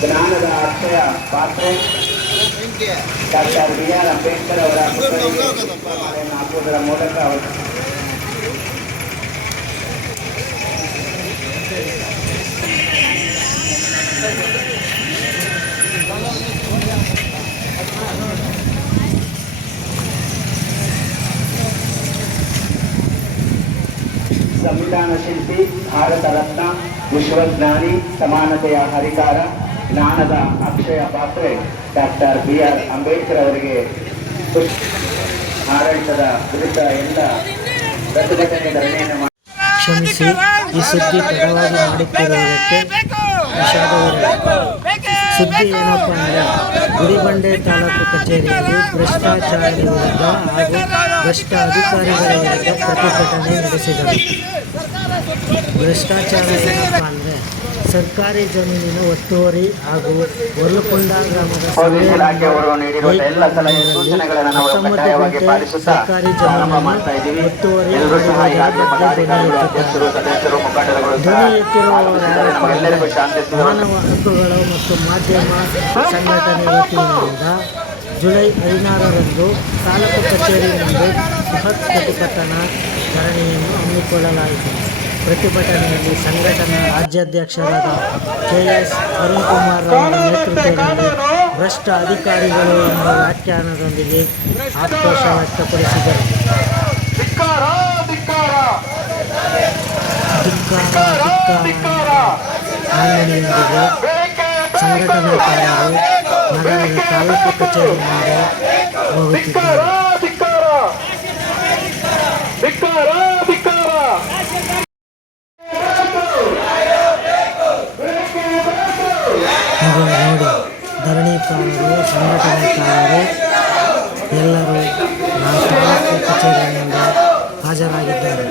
ಜ್ಞಾನದ ಅಕ್ಷಯ ಪಾತ್ರೆ doctor B R. Ambedkar ಅವರ ಹಾಕುವುದರ ಮೂಲಕ ಅವರು ಸಂವಿಧಾನ ಶಿಲ್ಪಿ, ಭಾರತ ರತ್ನ, ವಿಶ್ವಜ್ಞಾನಿ, ಸಮಾನತೆಯ ಹರಿಕಾರ, ಜ್ಞಾನದ ಅಕ್ಷಯ ಪಾತ್ರೆ ಡಾಕ್ಟರ್ ಬಿ.ಆರ್. ಅಂಬೇಡ್ಕರ್ ಅವರಿಗೆ ಆಡಳಿತದ ವಿರುದ್ಧ ಎಲ್ಲ ಪ್ರತಿಭಟನೆ ಧರಣಿಯನ್ನು ಕ್ಷಮಿಸಿ, ಈ ಸುದ್ದಿ ತಡವಾಗಿ ಮಾಡುತ್ತಿರುವುದಕ್ಕೆ ಸುದ್ದಿ ಏನಪ್ಪ ಅಂದರೆ, ಗುಡಿಬಂಡೆ ತಾಲೂಕು ಕಚೇರಿಯಲ್ಲಿ ಭ್ರಷ್ಟಾಚಾರದ ವಿರುದ್ಧ ಹಾಗೂ ಭ್ರಷ್ಟ ಅಧಿಕಾರಿಗಳ ವಿರುದ್ಧ ಪ್ರತಿಭಟನೆ ನಡೆಸಿದರು. ಭ್ರಷ್ಟಾಚಾರ ಏನಪ್ಪ ಅಂದರೆ, ಸರ್ಕಾರಿ ಜಮೀನಿನ ಒತ್ತುವರಿ ಹಾಗೂ ಒರ್ಲಕೊಂಡ ಗ್ರಾಮದ ಸರ್ಕಾರಿ ಜಮೀನನ್ನು ಒತ್ತುವರಿ ಧ್ವನಿ ಎತ್ತಿರುವವರ ಮಾನವ ಹಕ್ಕುಗಳ ಮತ್ತು ಮಾಧ್ಯಮ ಸಂಘಟನೆ ವತಿಯಿಂದ ಜುಲೈ 16ರಂದು ತಾಲೂಕು ಕಚೇರಿ ಮುಂದೆ ಬೃಹತ್ ಪ್ರತಿಭಟನಾ ಧರಣಿಯನ್ನು ಹಮ್ಮಿಕೊಳ್ಳಲಾಯಿತು. ಪ್ರತಿಭಟನೆಯಲ್ಲಿ ಸಂಘಟನಾ ರಾಜ್ಯಾಧ್ಯಕ್ಷರಾದ ಕೆ.ಎಸ್. ಅರುಣ್ ಕುಮಾರ್ ಅವರ ನೇತೃತ್ವದಲ್ಲಿ ಭ್ರಷ್ಟ ಅಧಿಕಾರಿಗಳು ಎಂಬ ವ್ಯಾಖ್ಯಾನದೊಂದಿಗೆ ಆಕ್ರೋಶ ವ್ಯಕ್ತಪಡಿಸಿದರು. ಆಂದೋಲನದೊಂದಿಗೆ ಸಂಘಟನಾಕಾರರು ನಗರದ ತಾಲೂಕು ಕಚೇರಿ ಮುಂದೆ ಹೋಗುತ್ತಿದ್ದಾರೆ. ನೋಡಿ, ಧರಣಿಕಾರರು, ಸಂಘಟನಾಕಾರರು ಎಲ್ಲರೂ ತಾಲೂಕು ಕಚೇರಿ ಮುಂದೆ ಹಾಜರಾಗಿದ್ದಾರೆ.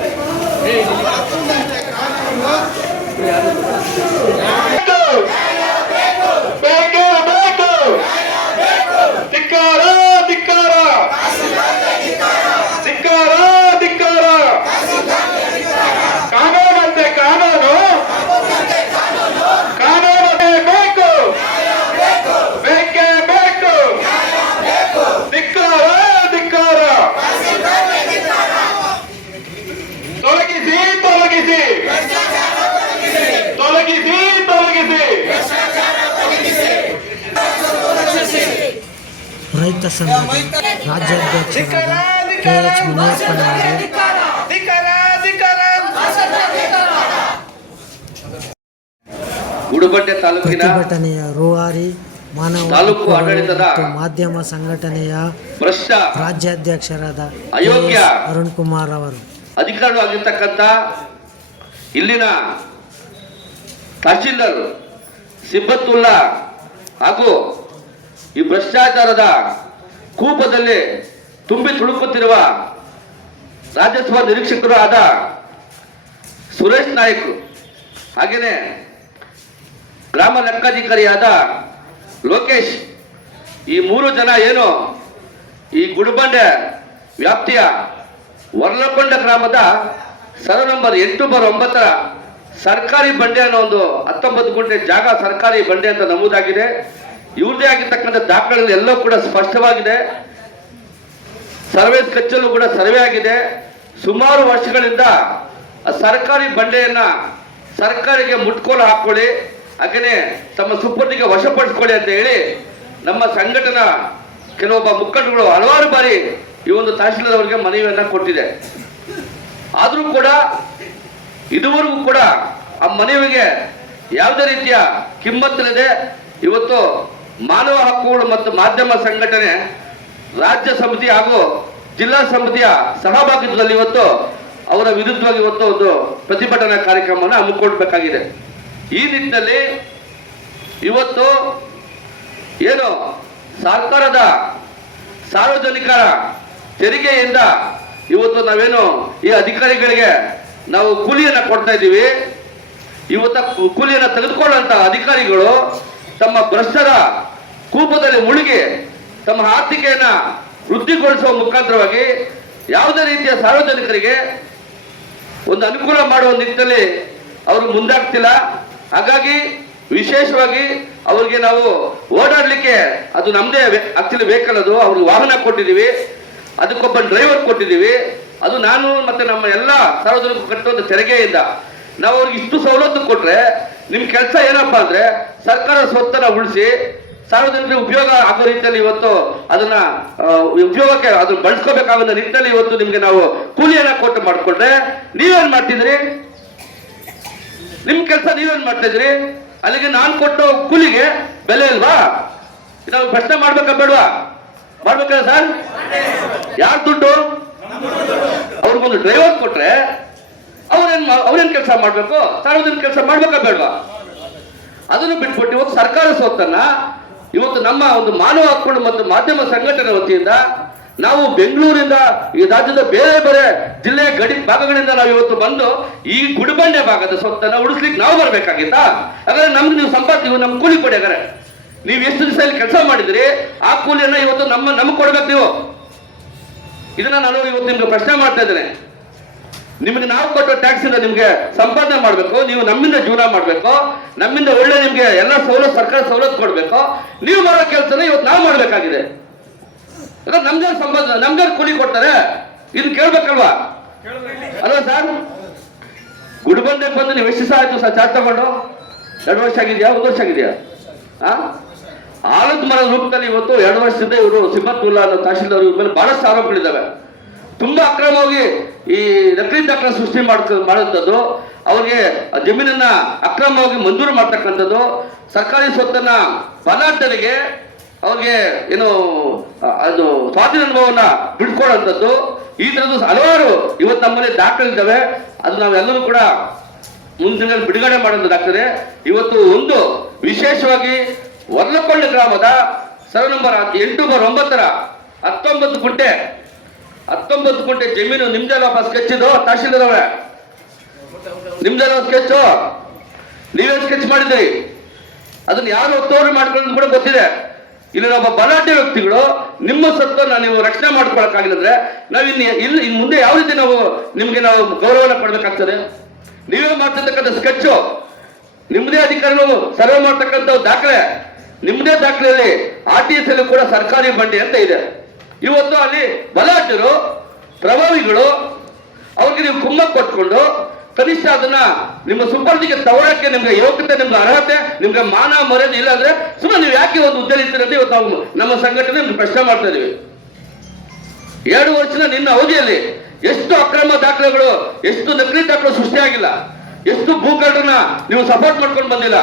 ರೈತ ಸಂಘದ ರಾಜ್ಯಾಧ್ಯಕ್ಷರಾದ ಕೆ.ಎಚ್. ಮುನಿಯಪ್ಪನವರು ಗುಡಿಬಂಡೆ ತಾಲೂಕಿನ ಪ್ರತಿಭಟನೆಯ ರೂವಾರಿ ಮಾನವ ಮತ್ತು ಮಾಧ್ಯಮ ಸಂಘಟನೆಯ ರಾಜ್ಯಾಧ್ಯಕ್ಷರಾದ ಅಯೋಗ್ಯ ಅರುಣ್ ಕುಮಾರ್ ಅವರು ಅಧಿಕಾರಿಯಾಗಿರ್ತಕ್ಕಂಥ ಇಲ್ಲಿನ ತಹಶೀಲ್ದಾರ್ ಸಿಬ್ಬತ್ತುಲ್ಲಾ ಹಾಗೂ ಈ ಭ್ರಷ್ಟಾಚಾರದ ಕೂಪದಲ್ಲಿ ತುಂಬಿ ತುಳುಕುತ್ತಿರುವ ರಾಜಸ್ವ ನಿರೀಕ್ಷಕರು ಆದ ಸುರೇಶ್ ನಾಯ್ಕ್, ಹಾಗೆಯೇ ಗ್ರಾಮ ಲೆಕ್ಕಾಧಿಕಾರಿಯಾದ ಲೋಕೇಶ್, ಈ 3 ಜನ ಏನು ಈ ಗುಡಿಬಂಡೆ ವ್ಯಾಪ್ತಿಯ ವರ್ಲಕೊಂಡ ಗ್ರಾಮದ ಸರ್ವೆ ನಂಬರ್ 8/9 ಸರ್ಕಾರಿ ಬಂಡೆ ಅನ್ನೋ ಒಂದು 19 ಗುಂಟೆ ಜಾಗ ಸರ್ಕಾರಿ ಬಂಡೆ ಅಂತ ನಮೂದಾಗಿದೆ. ಇವ್ರದೇ ಆಗಿರ್ತಕ್ಕಂಥ ದಾಖಲೆಗಳು ಎಲ್ಲವೂ ಕೂಡ ಸ್ಪಷ್ಟವಾಗಿದೆ. ಸರ್ವೆ ಸ್ಕೆಚ್ಚಲ್ಲೂ ಕೂಡ ಸರ್ವೆ ಆಗಿದೆ. ಸುಮಾರು ವರ್ಷಗಳಿಂದ ಸರ್ಕಾರಿ ಬಂಡೆಯನ್ನ ಸರ್ಕಾರಿಗೆ ಮುಟ್ಕೋಲು ಹಾಕೊಳ್ಳಿ, ಹಾಗೆಯೇ ತಮ್ಮ ಸುಪರ್ದಿಗೆ ವಶಪಡಿಸ್ಕೊಳ್ಳಿ ಅಂತ ಹೇಳಿ ನಮ್ಮ ಸಂಘಟನಾ ಕೆಲವೊಬ್ಬ ಮುಖಂಡಗಳು ಹಲವಾರು ಬಾರಿ ಈ ಒಂದು ತಹಶೀಲ್ದಾರ್ ಅವರಿಗೆ ಮನವಿಯನ್ನ ಕೊಟ್ಟಿದೆ. ಆದರೂ ಕೂಡ ಇದುವರೆಗೂ ಕೂಡ ಆ ಮನವಿಗೆ ಯಾವುದೇ ರೀತಿಯ ಕಿಮ್ಮತ್ತಿಲ್ಲದೆ ಇವತ್ತು ಮಾನವ ಹಕ್ಕುಗಳು ಮತ್ತು ಮಾಧ್ಯಮ ಸಂಘಟನೆ ರಾಜ್ಯ ಸಮಿತಿ ಹಾಗೂ ಜಿಲ್ಲಾ ಸಮಿತಿಯ ಸಹಭಾಗಿತ್ವದಲ್ಲಿ ಇವತ್ತು ಅವರ ವಿರುದ್ಧವಾಗಿ ಇವತ್ತು ಒಂದು ಪ್ರತಿಭಟನಾ ಕಾರ್ಯಕ್ರಮವನ್ನು ಹಮ್ಮಿಕೊಳ್ಬೇಕಾಗಿದೆ. ಈ ನಿಟ್ಟಿನಲ್ಲಿ ಇವತ್ತು ಏನು ಸರ್ಕಾರದ ಸಾರ್ವಜನಿಕರ ತೆರಿಗೆಯಿಂದ ಇವತ್ತು ನಾವೇನು ಈ ಅಧಿಕಾರಿಗಳಿಗೆ ನಾವು ಕೂಲಿಯನ್ನು ಕೊಡ್ತಾ ಇದ್ದೀವಿ, ಇವತ್ತು ಕೂಲಿಯನ್ನು ತೆಗೆದುಕೊಳ್ಳುವಂತ ಅಧಿಕಾರಿಗಳು ತಮ್ಮ ಭ್ರಷ್ಟರ ಕೂಪದಲ್ಲಿ ಮುಳುಗಿ ತಮ್ಮ ಆರ್ಥಿಕೆಯನ್ನ ವೃದ್ಧಿಗೊಳಿಸುವ ಮುಖಾಂತರವಾಗಿ ಯಾವುದೇ ರೀತಿಯ ಸಾರ್ವಜನಿಕರಿಗೆ ಒಂದು ಅನುಕೂಲ ಮಾಡುವ ನಿಟ್ಟಿನಲ್ಲಿ ಅವರು ಮುಂದಾಗ್ತಿಲ್ಲ. ಹಾಗಾಗಿ ವಿಶೇಷವಾಗಿ ಅವ್ರಿಗೆ ನಾವು ಓಡಾಡ್ಲಿಕ್ಕೆ ಅದು ನಮ್ದೇ ಆಕ್ಚುಲಿ ವೆಹಿಕಲ್, ಅದು ಅವ್ರಿಗೆ ವಾಹನ ಕೊಟ್ಟಿದ್ದೀವಿ, ಅದಕ್ಕೊಬ್ಬ ಡ್ರೈವರ್ ಕೊಟ್ಟಿದ್ದೀವಿ. ಅದು ನಾನು ಮತ್ತೆ ನಮ್ಮ ಎಲ್ಲ ಸಾರ್ವಜನಿಕರು ಕಟ್ಟುವಂತ ತೆರಿಗೆಯಿಂದ ನಾವು ಅವ್ರಿಗೆ ಇಷ್ಟು ಸವಲತ್ತು ಕೊಟ್ರೆ ನಿಮ್ ಕೆಲಸ ಏನಪ್ಪಾ ಅಂದ್ರೆ ಸರ್ಕಾರ ಸ್ವತ್ತನ್ನ ಉಳಿಸಿ ಸಾರ್ವಜನಿಕರಿಗೆ ಉಪಯೋಗ ಆಗೋ ರೀತಿಯಲ್ಲಿ ಇವತ್ತು ಅದನ್ನ ಉಪಯೋಗಕ್ಕೆ ಅದನ್ನ ಬಳಸ್ಕೋಬೇಕಾದ ನಿಟ್ಟಿನಲ್ಲಿ ಇವತ್ತು ನಿಮ್ಗೆ ನಾವು ಕೂಲಿಯನ್ನ ಕೊಟ್ಟು ಮಾಡ್ಕೊಂಡ್ರೆ ನೀವೇನ್ ಮಾಡ್ತಿದ್ರಿ? ನಿಮ್ ಕೆಲಸ ನೀವೇನ್ ಮಾಡ್ತಾ ಇದ್ರಿ? ಅಲ್ಲಿಗೆ ನಾನು ಕೊಟ್ಟು ಕೂಲಿಗೆ ಬೆಲೆ ಇಲ್ವಾ? ನಾವು ಪ್ರಶ್ನೆ ಮಾಡ್ಬೇಕಾ ಬೇಡವಾ? ಮಾಡ್ಬೇಕಲ್ಲ ಸರ್? ಯಾರು ದುಡ್ಡು? ಅವ್ರಿಗೊಂದು ಡ್ರೈವರ್ ಕೊಟ್ರೆ ಅವ್ರೇನ್ ಕೆಲಸ ಮಾಡ್ಬೇಕು? ಸಾರ್ವಜನಿಕ ಕೆಲಸ ಮಾಡ್ಬೇಕಾ ಬೇಡವಾ? ಅದನ್ನು ಬಿಟ್ಬಿಟ್ಟು ಇವತ್ತು ಸರ್ಕಾರ ಸ್ವತ್ತನ್ನ ಇವತ್ತು ನಮ್ಮ ಒಂದು ಮಾನವ ಹಕ್ಕುಗಳು ಮತ್ತು ಮಾಧ್ಯಮ ಸಂಘಟನೆ ವತಿಯಿಂದ ನಾವು ಬೆಂಗಳೂರಿಂದ ಈ ರಾಜ್ಯದ ಬೇರೆ ಬೇರೆ ಜಿಲ್ಲೆಯ ಗಡಿ ಭಾಗಗಳಿಂದ ನಾವು ಇವತ್ತು ಬಂದು ಈ ಗುಡಿಬಂಡೆ ಭಾಗದ ಸ್ವತ್ತನ್ನ ಉಳಿಸ್ಲಿಕ್ಕೆ ನಾವು ಬರ್ಬೇಕಾಗಿತ್ತಾ? ಹಾಗಾದ್ರೆ ನಮ್ಗೆ ನೀವು ಸಂಪಾದನೆ ನಮ್ಗೆ ಕೂಲಿ ಕೊಡಿ. ಹಾಗಾದ್ರೆ ನೀವು ಎಷ್ಟು ದಿವಸ ಇಲ್ಲಿ ಕೆಲಸ ಮಾಡಿದ್ರಿ ಆ ಕೂಲಿಯನ್ನ ಇವತ್ತು ನಮ್ಗೆ ಕೊಡ್ಬೇಕು ನೀವು. ಇದನ್ನ ನಾನು ಇವತ್ತು ನಿಮ್ಗೆ ಪ್ರಶ್ನೆ ಮಾಡ್ತಾ ಇದ್ದೇನೆ. ನಿಮ್ಗೆ ನಾವು ಕೊಟ್ಟೋ ಟ್ಯಾಕ್ಸ್ ಇಂದ ನಿಮ್ಗೆ ಸಂಪಾದನೆ ಮಾಡ್ಬೇಕು, ನೀವು ನಮ್ಮಿಂದ ಜೀವನ ಮಾಡ್ಬೇಕು, ನಮ್ಮಿಂದ ಒಳ್ಳೆ ನಿಮ್ಗೆ ಎಲ್ಲ ಸವಲತ್ತು ಸರ್ಕಾರ ಸವಲತ್ತು ಕೊಡ್ಬೇಕು. ನೀವು ಮಾಡೋ ಕೆಲಸನ ಇವತ್ತು ನಾವು ಮಾಡ್ಬೇಕಾಗಿದೆ. ನಮ್ಗೆ ಸಂಪಾದನೆ ನಮ್ಗೆ ಕೂಲಿ ಕೊಡ್ತಾರೆ, ಇದನ್ನ ಕೇಳ್ಬೇಕಲ್ವಾ? ಅಲ್ವಾ ಸರ್? ಗುಡಿಬಂಡೆ ಬಂದು ನೀವು ಎಷ್ಟು ದಿವಸ ಆಯ್ತು ಸರ್ ಚಾರ್ಜ್ ತಗೊಂಡು? 2 ವರ್ಷ ಆಗಿದೆಯಾ? 1 ವರ್ಷ ಆಗಿದೆಯಾ? ಆಲದ ಮರದ ರೂಪದಲ್ಲಿ ಇವತ್ತು 2 ವರ್ಷದಿಂದ ಇವರು ಸಿಂಬತ್ತುಲ್ಲಾ ಅನ್ನೋ ತಹಶೀಲ್ದಾರ್ ಇವ್ರ ಮೇಲೆ ಬಹಳಷ್ಟು ಆರೋಪಗಳಿದ್ದಾವೆ. ತುಂಬಾ ಅಕ್ರಮವಾಗಿ ಈ ನಕಲಿ ದಾಖಲೆ ಸೃಷ್ಟಿ ಮಾಡುವಂಥದ್ದು, ಅವ್ರಿಗೆ ಜಮೀನನ್ನ ಅಕ್ರಮವಾಗಿ ಮಂಜೂರು ಮಾಡ್ತಕ್ಕಂಥದ್ದು, ಸರ್ಕಾರಿ ಸ್ವತ್ತನ್ನ ಬಲಾಢ್ಯರಿಗೆ ಅವ್ರಿಗೆ ಏನು ಅದು ಸ್ವಾಧೀನ ಅನುಭವನ ಬಿಡ್ಕೊಡುವಂಥದ್ದು, ಈ ತರದ್ದು ಹಲವಾರು ಇವತ್ತು ನಮ್ಮಲ್ಲಿ ದಾಖಲಿದ್ದಾವೆ. ಅದು ನಾವೆಲ್ಲರೂ ಕೂಡ ಮುಂದಿನ ಬಿಡುಗಡೆ ಮಾಡೋದಾಗ್ತದೆ. ಇವತ್ತು ಒಂದು ವಿಶೇಷವಾಗಿ ವರ್ಲಕೊಂಡೆ ಗ್ರಾಮದ ಸರ್ವೆ ನಂಬರ್ 8/9 19 ಗುಂಟೆ ಜಮೀನು ನಿಮ್ದೆಲ್ಲ ಸ್ಕೆಚ್ ಇದು ತಹಶೀಲ್ದಾರ್ ಅವರೇ, ನಿಮ್ದೆಲ್ಲ ಸ್ಕೆಚ್ ನೀವೇ ಸ್ಕೆಚ್ ಮಾಡಿದ್ರಿ. ಅದನ್ನ ಯಾರು ಒತ್ತುವರಿ ಮಾಡ್ಕೊಳ್ಳೋದು ಕೂಡ ಗೊತ್ತಿದೆ. ಇಲ್ಲಿ ಒಬ್ಬ ಬಲಾಢ್ಯ ವ್ಯಕ್ತಿಗಳು ನಿಮ್ಮ ಸತ್ತನ್ನ ನೀವು ರಕ್ಷಣೆ ಮಾಡ್ಕೊಳಕ್ಕಾಗಿಲ್ಲಂದ್ರೆ ನಾವು ಇನ್ನು ಮುಂದೆ ಯಾವ ರೀತಿ ನಿಮ್ಗೆ ನಾವು ಗೌರವನ ಕೊಡ್ಬೇಕಾಗ್ತದೆ? ನೀವೇ ಮಾಡ್ತಿರ್ತಕ್ಕಂಥ ಸ್ಕೆಚ್, ನಿಮ್ಮದೇ ಅಧಿಕಾರಿಗಳು ಸರ್ವೆ ಮಾಡ್ತಕ್ಕಂಥ ದಾಖಲೆ, ನಿಮ್ಮದೇ ದಾಖಲೆಯಲ್ಲಿ RTS ಅಲ್ಲಿ ಕೂಡ ಸರ್ಕಾರಿ ಬಂಡಿ ಅಂತ ಇದೆ. ಇವತ್ತು ಅಲ್ಲಿ ಬಲಾಢ್ಯರು ಪ್ರಭಾವಿಗಳು ಅವ್ರಿಗೆ ನೀವು ಕುಮ್ಮಕ್ ಕೊಟ್ಕೊಂಡು ಕನಿಷ್ಠ ಅದನ್ನ ನಿಮ್ಮ ಸುಪರ್ದಿಗೆ ತಗೊಳಕ್ಕೆ ನಿಮ್ಗೆ ಯೋಗ್ಯತೆ, ನಿಮ್ಗೆ ಅರ್ಹತೆ, ನಿಮ್ಗೆ ಮಾನ ಮರ್ಯಾದೆ ಇಲ್ಲ ಅಂದ್ರೆ ಸುಮ್ಮನೆ ನೀವು ಯಾಕೆ ಒಂದು ಹುದ್ದೆ ಇರ್ತೀರಂತ ಇವತ್ತು ನಾವು ನಮ್ಮ ಸಂಘಟನೆ ನಿಮ್ಗೆ ಪ್ರಶ್ನೆ ಮಾಡ್ತಾ ಇದೀವಿ. 2 ವರ್ಷದ ನಿನ್ನ ಅವಧಿಯಲ್ಲಿ ಎಷ್ಟು ಅಕ್ರಮ ದಾಖಲೆಗಳು, ಎಷ್ಟು ನಕಲಿ ದಾಖಲೆ ಸೃಷ್ಟಿಯಾಗಿಲ್ಲ, ಎಷ್ಟು ಭೂಕಳ್ಳರನ್ನ ನೀವು ಸಪೋರ್ಟ್ ಮಾಡ್ಕೊಂಡು ಬಂದಿಲ್ಲ,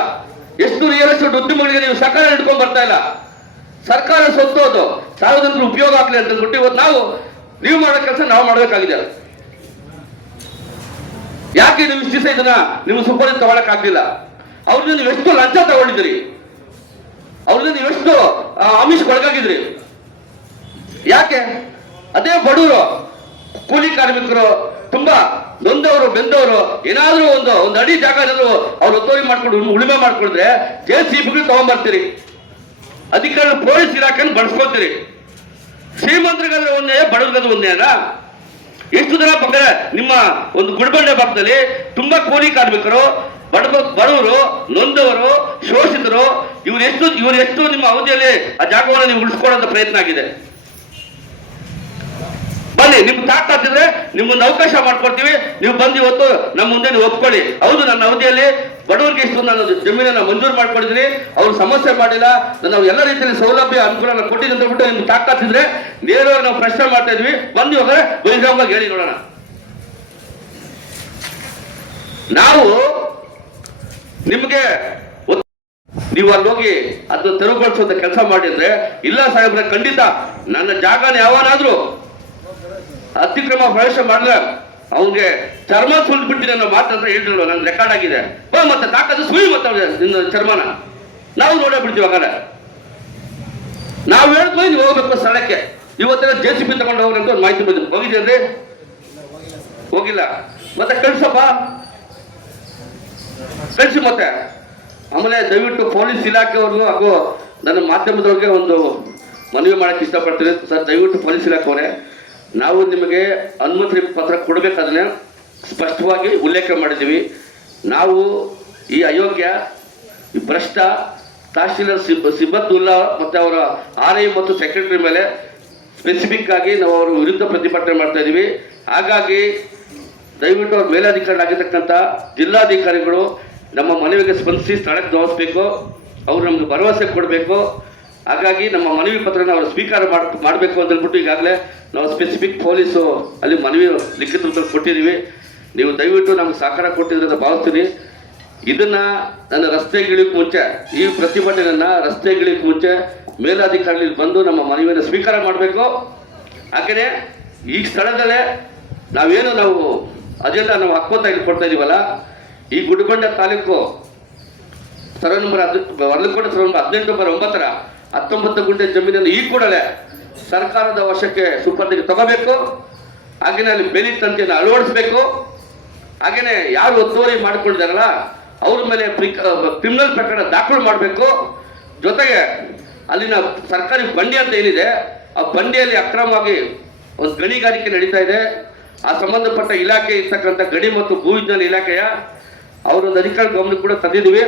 ಎಷ್ಟು ರಿಯಲ್ ಎಸ್ಟೇಟ್ ಉದ್ಯಮಗಳಿಗೆ ನೀವು ಸಹಕಾರ ಹಿಡ್ಕೊಂಡು ಬರ್ತಾ ಇಲ್ಲ. ಸರ್ಕಾರ ಸ್ವತ್ತು ಅದು ಸಾರ್ವಜನಿಕರು ಉಪಯೋಗ ಆಗ್ಲಿ ಅಂತ ಅಂದ್ಬಿಟ್ಟು ಇವತ್ತು ನೀವು ಮಾಡೋ ಕೆಲಸ ನಾವು ಮಾಡಬೇಕಾಗಿದೆ. ಯಾಕೆ ನೀವು ಇಷ್ಟು ದಿವಸ ಇದನ್ನ ನೀವು ಸುಪರ್ದಿ ತಗೊಳಕ್ ಆಗ್ಲಿಲ್ಲ? ಅವ್ರಿಂದ ನೀವು ಎಷ್ಟು ಲಂಚ ತಗೊಂಡಿದ್ದೀರಿ, ಅವ್ರಿಂದ ನೀವು ಎಷ್ಟು ಆಮಿಷಕ್ಕೆ ಒಳಗಾಗಿದ್ರಿ? ಯಾಕೆ? ಅದೇ ಬಡವರು ಕೂಲಿ ಕಾರ್ಮಿಕರು ತುಂಬಾ ನೊಂದವರು ಬೆಂದವರು ಏನಾದ್ರೂ ಒಂದು ಅಡಿ ಜಾಗ ಏನಾದ್ರು ಅವ್ರು ಒತ್ತುವರಿ ಮಾಡ್ಕೊಂಡು ಉಳುಮೆ ಮಾಡ್ಕೊಂಡ್ರೆ JCBಗಳು ತಗೊಂಡ್ಬರ್ತೀರಿ, ಅಧಿಕಾರಿ ಪೊಲೀಸ್ ಇಲಾಖೆಯನ್ನು ಬಳಸ್ಕೊತೀರಿ. ಶ್ರೀಮಂತರಿಗಾದ್ರೆ ಒಂದೇ, ಬಡವರಿಗಾದ್ರೆ ಒಂದೇನಾ? ಎಷ್ಟು ಜನ ಬಂದ್ರೆ ನಿಮ್ಮ ಒಂದು ಗುಡಿಬಂಡೆ ಭಾಗದಲ್ಲಿ ತುಂಬಾ ಕೂಲಿ ಕಾರ್ಮಿಕರು, ಬಡವರು, ನೊಂದವರು, ಶೋಷಿತರು, ಇವ್ರು ಎಷ್ಟು ನಿಮ್ಮ ಅವಧಿಯಲ್ಲಿ ಆ ಜಾಗವನ್ನು ನೀವು ಉಳಿಸ್ಕೊಳ್ಳೋ ಪ್ರಯತ್ನ ಆಗಿದೆ. ಬನ್ನಿ, ನಿಮ್ಗೆ ತಾಕತ್ತಿದ್ರೆ ನಿಮ್ಮೊಂದು ಅವಕಾಶ ಮಾಡ್ಕೊಡ್ತೀವಿ, ನೀವು ಬಂದು ಇವತ್ತು ನಮ್ಮ ಮುಂದೆ ನೀವು ಒಪ್ಕೊಳ್ಳಿ. ಹೌದು, ನನ್ನ ಅವಧಿಯಲ್ಲಿ ಬಡವರಿಗೆ ಇಷ್ಟು ನಾನು ಜಮೀನನ್ನ ಮಂಜೂರು ಮಾಡ್ಕೊಂಡಿದ್ದೀನಿ, ಅವ್ರು ಸಮಸ್ಯೆ ಮಾಡಿಲ್ಲ, ನಾವು ಎಲ್ಲ ರೀತಿಯಲ್ಲಿ ಸೌಲಭ್ಯ ಅನುಕೂಲ ಕೊಟ್ಟಿದ್ದೀನಿ ಅಂತ ಬಿಟ್ಟು ನಿಮ್ಗೆ ತಾಕತ್ತಿದ್ರೆ ನೇರವಾಗಿ ನಾವು ಪ್ರಶ್ನೆ ಮಾಡ್ತಾ ಇದ್ವಿ. ಬಂದು ಇವಾಗ ಬಹಿರಂಗವಾಗಿ ಹೇಳಿ ನೋಡೋಣ. ನಾವು ನಿಮ್ಗೆ ನೀವು ಅಲ್ಲಿ ಹೋಗಿ ಅದನ್ನ ತೆರವುಗೊಳಿಸುವಂತ ಕೆಲಸ ಮಾಡಿದ್ರೆ, ಇಲ್ಲ ಸಾಹೇಬ್ರೆ ಖಂಡಿತ ನನ್ನ ಜಾಗನ ಯಾವನಾದ್ರೂ ಅತಿಕ್ರಮ ಪ್ರವೇಶ ಮಾಡಿದ್ರೆ ಅವ್ರಿಗೆ ಚರ್ಮ ಸುಲ್ದು ಬಿಟ್ಟಿದೆ ಅನ್ನೋ ಮಾತಂತ ಹೇಳಿದ್ರು, ನನ್ನ ರೆಕಾರ್ಡ್ ಆಗಿದೆ. ಮತ್ತೆ ತಾಕತ್ತು ಸುಳಿ ಮತ್ತೆ ನಿನ್ನ ಚರ್ಮನ ನಾವು ನೋಡೇ ಬಿಡ್ತೀವಿ. ಹಾಗಾದ್ರೆ ನಾವು ಹೇಳ್ತೀವಿ ನೀವು ಹೋಗ್ಬೇಕು ಸ್ಥಳಕ್ಕೆ. ಇವತ್ತೆಲ್ಲ JCB ತಗೊಂಡು ಹೋಗ್ರಂತ ಒಂದು ಮಾಹಿತಿ ಬಂದಿದೆ. ಹೋಗಿದ್ರಿ? ಹೋಗಿಲ್ಲ? ಮತ್ತೆ ಕಳ್ಸಪ್ಪ, ಕಳಿಸಿ. ಮತ್ತೆ ಆಮೇಲೆ ದಯವಿಟ್ಟು ಪೊಲೀಸ್ ಇಲಾಖೆಯವ್ರಿಗೂ ಹಾಗೂ ನನ್ನ ಮಾಧ್ಯಮದವ್ರಿಗೆ ಒಂದು ಮನವಿ ಮಾಡಕ್ಕೆ ಇಷ್ಟಪಡ್ತೀನಿ. ಸರ್, ದಯವಿಟ್ಟು ಪೊಲೀಸ್ ಇಲಾಖೆಯವರೇ, ನಾವು ನಿಮಗೆ ಅನುಮತಿ ಪತ್ರ ಕೊಡಬೇಕಾದ್ರೆ ಸ್ಪಷ್ಟವಾಗಿ ಉಲ್ಲೇಖ ಮಾಡಿದ್ದೀವಿ. ನಾವು ಈ ಅಯೋಗ್ಯ ಈ ಭ್ರಷ್ಟ ತಹಶೀಲ್ದಾರ್ ಸಿಬ್ಬತ್ತುಲ್ಲಾ ಮತ್ತು ಅವರ RI ಮತ್ತು ಸೆಕ್ರೆಟರಿ ಮೇಲೆ ಸ್ಪೆಸಿಫಿಕ್ ಆಗಿ ನಾವು ಅವರ ವಿರುದ್ಧ ಪ್ರತಿಭಟನೆ ಮಾಡ್ತಾ ಇದ್ದೀವಿ. ಹಾಗಾಗಿ ದಯವಿಟ್ಟು ಅವ್ರ ಮೇಲಾಧಿಕಾರಿಗಳಾಗಿರ್ತಕ್ಕಂಥ ಜಿಲ್ಲಾಧಿಕಾರಿಗಳು ನಮ್ಮ ಮನವಿಗೆ ಸ್ಪಂದಿಸಿ ಸ್ಥಳಕ್ಕೆ ಧಾವಿಸಬೇಕು. ಅವರು ನಮ್ಗೆ ಭರವಸೆ ಕೊಡಬೇಕು. ಹಾಗಾಗಿ ನಮ್ಮ ಮನವಿ ಪತ್ರನ ಅವರು ಸ್ವೀಕಾರ ಮಾಡಬೇಕು ಅಂತ ಹೇಳ್ಬಿಟ್ಟು ಈಗಾಗಲೇ ನಾವು ಸ್ಪೆಸಿಫಿಕ್ ಪೊಲೀಸು ಅಲ್ಲಿ ಮನವಿ ಲಿಖಿತ ರೂಪದಲ್ಲಿ ಕೊಟ್ಟಿದ್ದೀವಿ. ನೀವು ದಯವಿಟ್ಟು ನಮ್ಗೆ ಸಹಕಾರ ಕೊಟ್ಟಿದ್ರೆ ಅಂತ ಭಾವಿಸ್ತೀನಿ. ಇದನ್ನ ನನ್ನ ರಸ್ತೆಗಿಳಿಯೋಕ್ಕೆ ಮುಂಚೆ, ಈ ಪ್ರತಿಭಟನೆಯನ್ನ ರಸ್ತೆಗಿಳಿಯೋಕ್ಕೆ ಮುಂಚೆ ಮೇಲಾಧಿಕಾರಿಗಳು ಬಂದು ನಮ್ಮ ಮನವಿಯನ್ನು ಸ್ವೀಕಾರ ಮಾಡಬೇಕು. ಹಾಗೆಯೇ ಈ ಸ್ಥಳದಲ್ಲೇ ನಾವು ಅಜೆಂಡಾ ನಾವು ಹಾಕೋತಾ ಇಲ್ಲಿ ಕೊಡ್ತಾ ಇದೀವಲ್ಲ, ಈ Gudibande taluk survey number Varlakote survey number 18/9 19 ಗುಂಟೆ ಜಮೀನನ್ನು ಈ ಕೂಡಲೇ ಸರ್ಕಾರದ ವಶಕ್ಕೆ ಸುಪರ್ದಿಗೆ ತಗೋಬೇಕು. ಹಾಗೆಯೇ ಅಲ್ಲಿ ಬೇಲಿ ತಂತಿಯನ್ನು ಅಳವಡಿಸಬೇಕು. ಹಾಗೆಯೇ ಯಾರು ಒತ್ತುವರಿ ಮಾಡಿಕೊಂಡಿದ್ದಾರಲ್ಲ ಅವ್ರ ಮೇಲೆ ಕ್ರಿಮಿನಲ್ ಪ್ರಕರಣ ದಾಖಲು ಮಾಡಬೇಕು. ಜೊತೆಗೆ ಅಲ್ಲಿನ ಸರ್ಕಾರಿ ಬಂಡಿ ಅಂತ ಏನಿದೆ, ಆ ಬಂಡಿಯಲ್ಲಿ ಅಕ್ರಮವಾಗಿ ಒಂದು ಗಣಿಗಾರಿಕೆ ನಡೀತಾ ಇದೆ. ಆ ಸಂಬಂಧಪಟ್ಟ ಇಲಾಖೆ ಇರ್ತಕ್ಕಂಥ ಗಣಿ ಮತ್ತು ಭೂ ವಿಜ್ಞಾನ ಇಲಾಖೆಯ ಅವರೊಂದು ಅಧಿಕಾರಿ ಗಮನಕ್ಕೆ ಕೂಡ ತಂದಿದ್ದೀವಿ.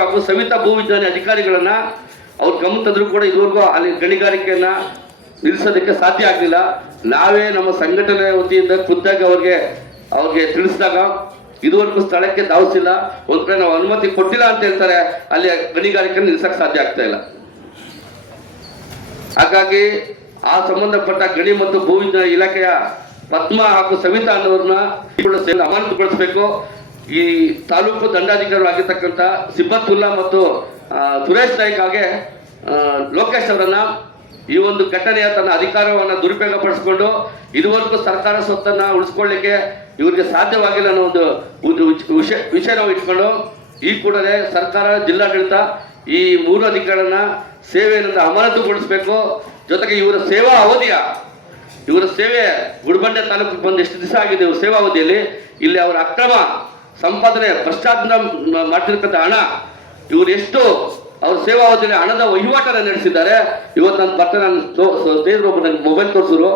ಹಾಗೂ ಸವಿತಾ ಭೂ ವಿಜ್ಞಾನಿ ಅಧಿಕಾರಿಗಳನ್ನ ಅವ್ರ ಗಮನ ತಂದ್ರು ಕೂಡ ಇದುವರೆಗೂ ಅಲ್ಲಿ ಗಣಿಗಾರಿಕೆಯನ್ನ ನಿಲ್ಲಿಸೋದಕ್ಕೆ ಸಾಧ್ಯ ಆಗಲಿಲ್ಲ. ನಾವೇ ನಮ್ಮ ಸಂಘಟನೆ ವತಿಯಿಂದ ಖುದ್ದಾಗಿ ಅವ್ರಿಗೆ ತಿಳಿಸಿದಾಗ ಇದುವರೆಗೂ ಸ್ಥಳಕ್ಕೆ ಧಾವಿಸಿಲ್ಲ. ಒಂದ್ ಕಡೆ ನಾವು ಅನುಮತಿ ಕೊಟ್ಟಿಲ್ಲ ಅಂತ ಹೇಳ್ತಾರೆ, ಅಲ್ಲಿ ಗಣಿಗಾರಿಕೆ ನಿಲ್ಲಿಸಕ್ಕೆ ಸಾಧ್ಯ ಆಗ್ತಾ ಇಲ್ಲ. ಹಾಗಾಗಿ ಆ ಸಂಬಂಧಪಟ್ಟ ಗಣಿ ಮತ್ತು ಭೂ ವಿಜ್ಞಾನ ಇಲಾಖೆಯ ಪದ್ಮ ಹಾಗೂ ಸವಿತಾ ಅನ್ನೋರನ್ನ ಅಮಾನತುಗೊಳಿಸಬೇಕು. ಈ ತಾಲೂಕು ದಂಡಾಧಿಕಾರಿಗಳಾಗಿರ್ತಕ್ಕಂಥ ಸಿಬ್ಬತ್ತುಲ್ಲಾ ಮತ್ತು ಸುರೇಶ್ ನಾಯ್ಕ್ ಹಾಗೆ ಲೋಕೇಶ್ ಅವರನ್ನ ಈ ಒಂದು ಘಟನೆಯ ತನ್ನ ಅಧಿಕಾರವನ್ನು ದುರುಪಯೋಗ ಪಡಿಸಿಕೊಂಡು ಇದುವರೆಗೂ ಸರ್ಕಾರ ಸ್ವತ್ತನ್ನ ಉಳಿಸ್ಕೊಳ್ಳಿಕ್ಕೆ ಇವರಿಗೆ ಸಾಧ್ಯವಾಗಿಲ್ಲ ಅನ್ನೋ ಒಂದು ವಿಷಯ ನಾವು ಇಟ್ಕೊಂಡು ಈ ಕೂಡಲೇ ಸರ್ಕಾರ, ಜಿಲ್ಲಾಡಳಿತ ಈ 3 ಅಧಿಕಾರಿಗಳನ್ನ ಸೇವೆಯಿಂದ ಅಮಾನತುಗೊಳಿಸಬೇಕು. ಜೊತೆಗೆ ಇವರ ಸೇವೆ ಗುಡಿಬಂಡೆ ತಾಲೂಕಿಗೆ ಬಂದು ಎಷ್ಟು ದಿವಸ ಆಗಿದೆ ಇವ್ರ ಸೇವಾವಧಿಯಲ್ಲಿ, ಇಲ್ಲಿ ಅವರ ಅಕ್ರಮ ಸಂಪಾದನೆ ಭ್ರಷ್ಟಾಚಾರ ಮಾಡ್ತಿರ್ತಕ್ಕಂಥ ಹಣ, ಇವರು ಎಷ್ಟು ಅವ್ರ ಸೇವಾವಧಿಯಲ್ಲಿ ಹಣದ ವಹಿವಾಟನ್ನು ನಡೆಸಿದ್ದಾರೆ. ಇವತ್ತು ನಾನು ನನಗೆ ಮೊಬೈಲ್ ತೋರಿಸಿದ್ರು,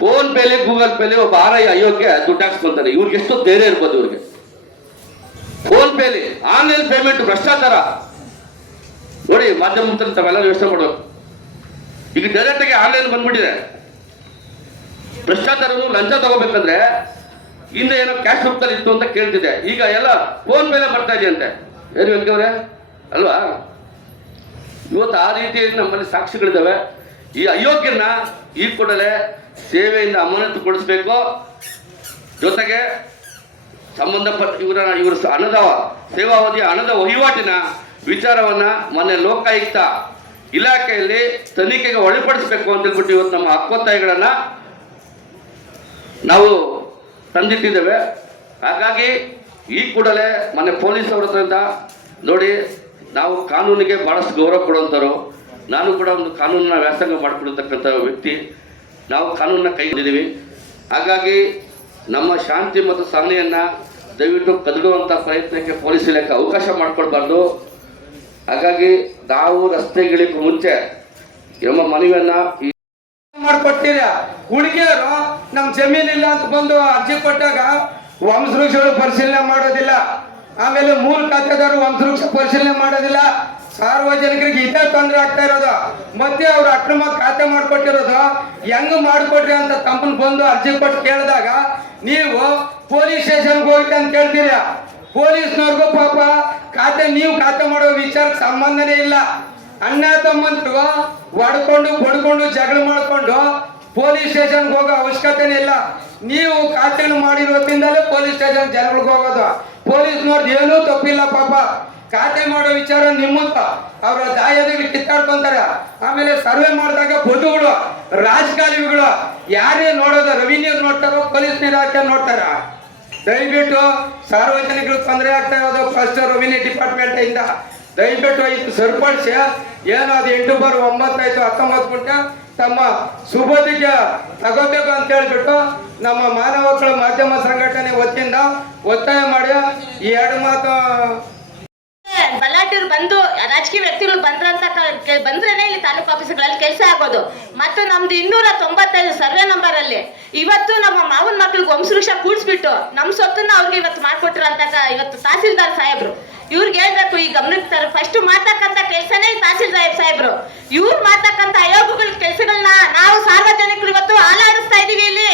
ಫೋನ್ ಪೇಲಿ ಗೂಗಲ್ ಪೇಲಿ ಒಬ್ಬ RI ಅಯೋಗ್ಯ ದುಡ್ಡು ಹಾಕ್ಸ್ಕೊಂತಾನೆ. ಇವ್ರಿಗೆ ಎಷ್ಟು ಧೈರ್ಯ ಇರ್ಬೋದು ಇವ್ರಿಗೆ? ಫೋನ್ ಪೇಲಿ ಆನ್ಲೈನ್ ಪೇಮೆಂಟ್ ಭ್ರಷ್ಟಾಚಾರ ನೋಡಿ. ಮಾಧ್ಯಮ ಮುಖಾಂತರ ತಾವೆಲ್ಲ ಯೋಚನೆ ಮಾಡಬೇಕು. ಈಗ ಡೈರೆಕ್ಟ್ ಆಗಿ ಆನ್ಲೈನ್ ಬಂದ್ಬಿಟ್ಟಿದೆ. ಭ್ರಷ್ಟಾಚಾರನು ಲಂಚ ತಗೋಬೇಕಂದ್ರೆ ಹಿಂದೆ ಏನೋ ಕ್ಯಾಶ್ ರೂಪದಲ್ಲಿ ಇತ್ತು ಅಂತ ಕೇಳ್ತಿದೆ, ಈಗ ಎಲ್ಲ ಫೋನ್ ಮೇಲೆ ಬರ್ತಾ ಇದೆಯಂತೆ. ಏನು ವೆಂಕವ್ರೆ ಅಲ್ವಾ? ಇವತ್ತು ಆ ರೀತಿ ನಮ್ಮಲ್ಲಿ ಸಾಕ್ಷಿಗಳಿದ್ದಾವೆ. ಈ ಅಯೋಗ್ಯನ ಈ ಕೂಡಲೇ ಸೇವೆಯಿಂದ ಅಮಾನತುಗೊಳಿಸಬೇಕು. ಜೊತೆಗೆ ಸಂಬಂಧಪಟ್ಟ ಇವರ ಹಣದ ಸೇವಾವಧಿಯ ಹಣದ ವಹಿವಾಟಿನ ವಿಚಾರವನ್ನ ಮೊನ್ನೆ ಲೋಕಾಯುಕ್ತ ಇಲಾಖೆಯಲ್ಲಿ ತನಿಖೆಗೆ ಒಳಪಡಿಸಬೇಕು ಅಂತ ಹೇಳ್ಬಿಟ್ಟು ಇವತ್ತು ನಮ್ಮ ಹಕ್ಕೊತ್ತಾಯಗಳನ್ನ ನಾವು ತಂದಿಟ್ಟಿದ್ದೇವೆ. ಹಾಗಾಗಿ ಈ ಕೂಡಲೇ ಮೊನ್ನೆ ಪೊಲೀಸ್ ಅವರ ಹತ್ರದಿಂದ ನೋಡಿ, ನಾವು ಕಾನೂನಿಗೆ ಬಹಳಷ್ಟು ಗೌರವ ಕೊಡುವಂಥವ್ರು. ನಾನು ಕೂಡ ಒಂದು ಕಾನೂನನ್ನ ವ್ಯಾಸಂಗ ಮಾಡಿಕೊಡತಕ್ಕಂಥ ವ್ಯಕ್ತಿ. ನಾವು ಕಾನೂನನ್ನ ಕೈಗೊಂಡಿದ್ದೀವಿ. ಹಾಗಾಗಿ ನಮ್ಮ ಶಾಂತಿ ಮತ್ತು ಸಹನೆಯನ್ನು ದಯವಿಟ್ಟು ಕದಡುವಂಥ ಪ್ರಯತ್ನಕ್ಕೆ ಪೊಲೀಸ್ ಇಲಾಖೆ ಅವಕಾಶ ಮಾಡಿಕೊಡ್ಬಾರ್ದು. ಹಾಗಾಗಿ ನಾವು ರಸ್ತೆಗಿಳಿಗೂ ಮುಂಚೆ ನಮ್ಮ ಮನವಿಯನ್ನ ಮಾಡ್ಕೊಡ್ತೀರ. ಹುಡುಗಿಯರು ನಮ್ ಜಮೀನಿಲ್ಲ ಅಂತ ಬಂದು ಅರ್ಜಿ ಕೊಟ್ಟಾಗ ವಂಶವೃಕ್ಷಗಳು ಪರಿಶೀಲನೆ ಮಾಡೋದಿಲ್ಲ. ಆಮೇಲೆ ಮೂಲ ಖಾತೆದಾರರು ವಂಶವೃಕ್ಷ ಪರಿಶೀಲನೆ ಮಾಡೋದಿಲ್ಲ. ಸಾರ್ವಜನಿಕರಿಗೆ ಇದೇ ತೊಂದರೆ ಆಗ್ತಾ ಇರೋದು. ಮತ್ತೆ ಅವ್ರು ಅಕ್ರಮ ಖಾತೆ ಮಾಡ್ಕೊಟ್ಟಿರೋದು ಹೆಂಗ್ ಮಾಡ್ಕೊಟ್ರಿ ಅಂತ ತಮ್ಮನ್ ಬಂದು ಅರ್ಜಿ ಕೊಟ್ಟು ಕೇಳಿದಾಗ ನೀವು ಪೊಲೀಸ್ ಸ್ಟೇಷನ್ಗೆ ಹೋಗಿ ಅಂತ ಕೇಳ್ತೀರ. ಪೊಲೀಸ್ನವ್ರಿಗೂ ಪಾಪ ನೀವು ಖಾತೆ ಮಾಡೋ ವಿಚಾರಕ್ಕೆ ಸಂಬಂಧನೇ ಇಲ್ಲ. ಅಣ್ಣ ತಮ್ಮಂತ್ರಿಗೂ ಹೊಡ್ಕೊಂಡು ಜಗಳ ಮಾಡ್ಕೊಂಡು ಪೊಲೀಸ್ ಸ್ಟೇಷನ್ಗೆ ಹೋಗೋ ಅವಶ್ಯಕತೆನೇ ಇಲ್ಲ. ನೀವು ಖಾತೆಯನ್ನು ಮಾಡಿರೋದ್ರಿಂದಲೇ ಪೊಲೀಸ್ ಸ್ಟೇಷನ್ ಜನಗಳಿಗೆ ಹೋಗೋದು. ಪೊಲೀಸ್ನವ್ರದ್ದು ಏನೂ ತಪ್ಪಿಲ್ಲ ಪಾಪ. ಖಾತೆ ಮಾಡೋ ವಿಚಾರ ನಿಮ್ಮಂತ ಅವ್ರ ದಾಯದಲ್ಲಿ ಕಿತ್ತಾಡ್ಕೊಂತಾರೆ. ಆಮೇಲೆ ಸರ್ವೆ ಮಾಡಿದಾಗ ಬದುಗಳು ರಾಜಕಾಲುವೆಗಳು ಯಾರೇ ನೋಡೋದು, ರೆವಿನ್ಯೂ ನೋಡ್ತಾರೋ ಪೊಲೀಸ್ ಇಲಾಖೆ ನೋಡ್ತಾರ. ದಯವಿಟ್ಟು ಸಾರ್ವಜನಿಕರು ತೊಂದರೆ ಆಗ್ತಾ ಇರೋದು ಫಸ್ಟ್ ರೆವಿನ್ಯೂ ಡಿಪಾರ್ಟ್ಮೆಂಟ್ ಇಂದ ದಯವಿಟ್ಟು ಇದು ಸರಿಪಡಿಸಿ. ಏನೋ ಅದು 8/9 ಗಂಟೆ ತಮ್ಮ ಸುಬದಿಗೆ ತಗೋಬೇಕು ಅಂತ ಹೇಳ್ಬಿಟ್ಟು ನಮ್ಮ ಮಾನವ ಹಕ್ಕುಗಳ ಮಾಧ್ಯಮ ಸಂಘಟನೆ ವತಿಯಿಂದ ಒತ್ತಾಯ ಮಾಡಿ ಈ 2 ಮಾತು ಬಲಾಟೂರು ಬಂದು ರಾಜಕೀಯ ವ್ಯಕ್ತಿಗಳು ಬಂದ್ರೇನೆ ಇಲ್ಲಿ ತಾಲೂಕು ಆಫೀಸ್ಗಳಲ್ಲಿ ಕೆಲಸ ಆಗೋದು. ಮತ್ತು ನಮ್ದು 295 ಸರ್ವೆ ನಂಬರ್ ಅಲ್ಲಿ ಇವತ್ತು ನಮ್ಮ ಮಾವನ ಮಕ್ಳಿಗೆ ವಂಶವೃಕ್ಷ ಕೂಡಿಸ್ಬಿಟ್ಟು ನಮ್ಮ ಸೊತ್ತನ್ನ ಅವ್ರಿಗೆ ಇವತ್ತು ಮಾಡ್ಕೊಟ್ರು ಅಂತ ಇವತ್ತು ತಹಸೀಲ್ದಾರ್ ಸಾಹೇಬ್ರು. ಇವ್ರಿಗೆ ಹೇಳ್ಬೇಕು, ಈ ಗಮನಕ್ಕೆ ಫಸ್ಟ್ ಮಾಡ್ತಕ್ಕಂಥ ಕೆಲಸನೇ ತಹಸೀಲ್ದಾರ್ ಸಾಹೇಬ್ರು. ಇವ್ರು ಮಾಡ್ತಕ್ಕಂಥ ಆಯೋಗಗಳ ಕೆಲಸಗಳನ್ನ ನಾವು ಸಾರ್ವಜನಿಕರು ಇವತ್ತು ಹಾಳಾಡಿಸ್ತಾ ಇದೀವಿ. ಇಲ್ಲಿ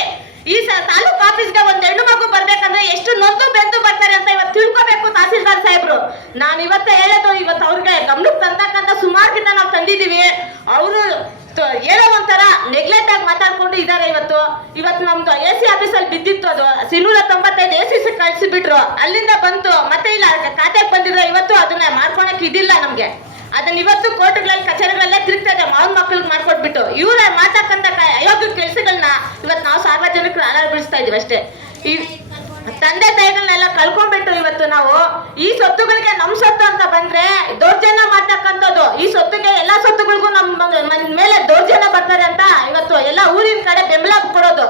ಈ ತಾಲೂಕು ಆಫೀಸ್ಗೆ ಒಂದ್ ಹೆಣ್ಣು ಮಗು ಬರ್ಬೇಕಂದ್ರೆ ಎಷ್ಟು ನೊಂದು ಬೆಂದು ಬರ್ತಾರೆ ಅಂತ ಇವತ್ತು ತಿಳ್ಕೊಬೇಕು ತಹಸೀಲ್ದಾರ್ ಸಾಹೇಬ್ರು. ನಾನು ಇವತ್ತೇ ಹೇಳೋದು, ಇವತ್ತು ಅವ್ರಿಗೆ ಗಮನಕ್ಕೆ ತಂದಕ್ಕಂಥ ಸುಮಾರ್ಗಿಂತ ನಾವು ತಂದಿದ್ದೀವಿ. ಅವರು ಏನೋ ಒಂಥರ ನೆಗ್ಲೆಕ್ಟ್ ಆಗಿ ಮಾತಾಡ್ಕೊಂಡು ಇದ್ದಾರೆ. ಇವತ್ತು ನಮ್ದು AC ಆಫೀಸಲ್ಲಿ ಬಿದ್ದಿತ್ತು, ಅದು 295 AC ಕಳಿಸಿಬಿಟ್ರು. ಅಲ್ಲಿಂದ ಬಂತು ಮತ್ತೆ ಇಲ್ಲ ಖಾತೆಗೆ ಬಂದಿರೋ ಇವತ್ತು ಅದನ್ನ ಮಾಡ್ಕೊಳಕ್ ಇದಿಲ್ಲ ನಮ್ಗೆ. ಅದನ್ನ ಇವತ್ತು ಕೋರ್ಟ್ಗಳಲ್ಲಿ ಕಚೇರಿಗಳಲ್ಲೇ ತಿರುಗ್ತದೆ ಮಾವನ ಮಕ್ಳಿಗೆ ಮಾಡ್ಕೊಟ್ಬಿಟ್ಟು. ಇವ್ರ ಮಾಡ್ತಕ್ಕಂಥ ಅಯೋಗ್ಯ ಕೆಲಸಗಳನ್ನ ಇವತ್ತು ನಾವು ಸಾರ್ವಜನಿಕರು ಅನಾಬಿಡಿಸ್ತಾ ಇದೀವಿ ಅಷ್ಟೇ. ಈ ತಂದೆ ತಾಯಿಗಳನ್ನೆಲ್ಲ ಕಳ್ಕೊಂಡ್ಬಿಟ್ಟು ಇವತ್ತು ನಾವು ಈ ಸೊತ್ತುಗಳಿಗೆ ನಮ್ ಸೊತ್ತು ಅಂತ ಬಂದ್ರೆ ದೌರ್ಜನ್ಯ ಮಾಡ್ತಕ್ಕಂಥದ್ದು. ಈ ಸೊತ್ತಿಗೆ ಎಲ್ಲಾ ಸೊತ್ತುಗಳಿಗೂ ನಮ್ಮ ಮೇಲೆ ದೌರ್ಜನ್ಯ ಬರ್ತಾರೆ ಅಂತ ಇವತ್ತು ಎಲ್ಲ ಊರಿನ ಕಡೆ ಬೆಂಬಲ ಕೊಡೋದು.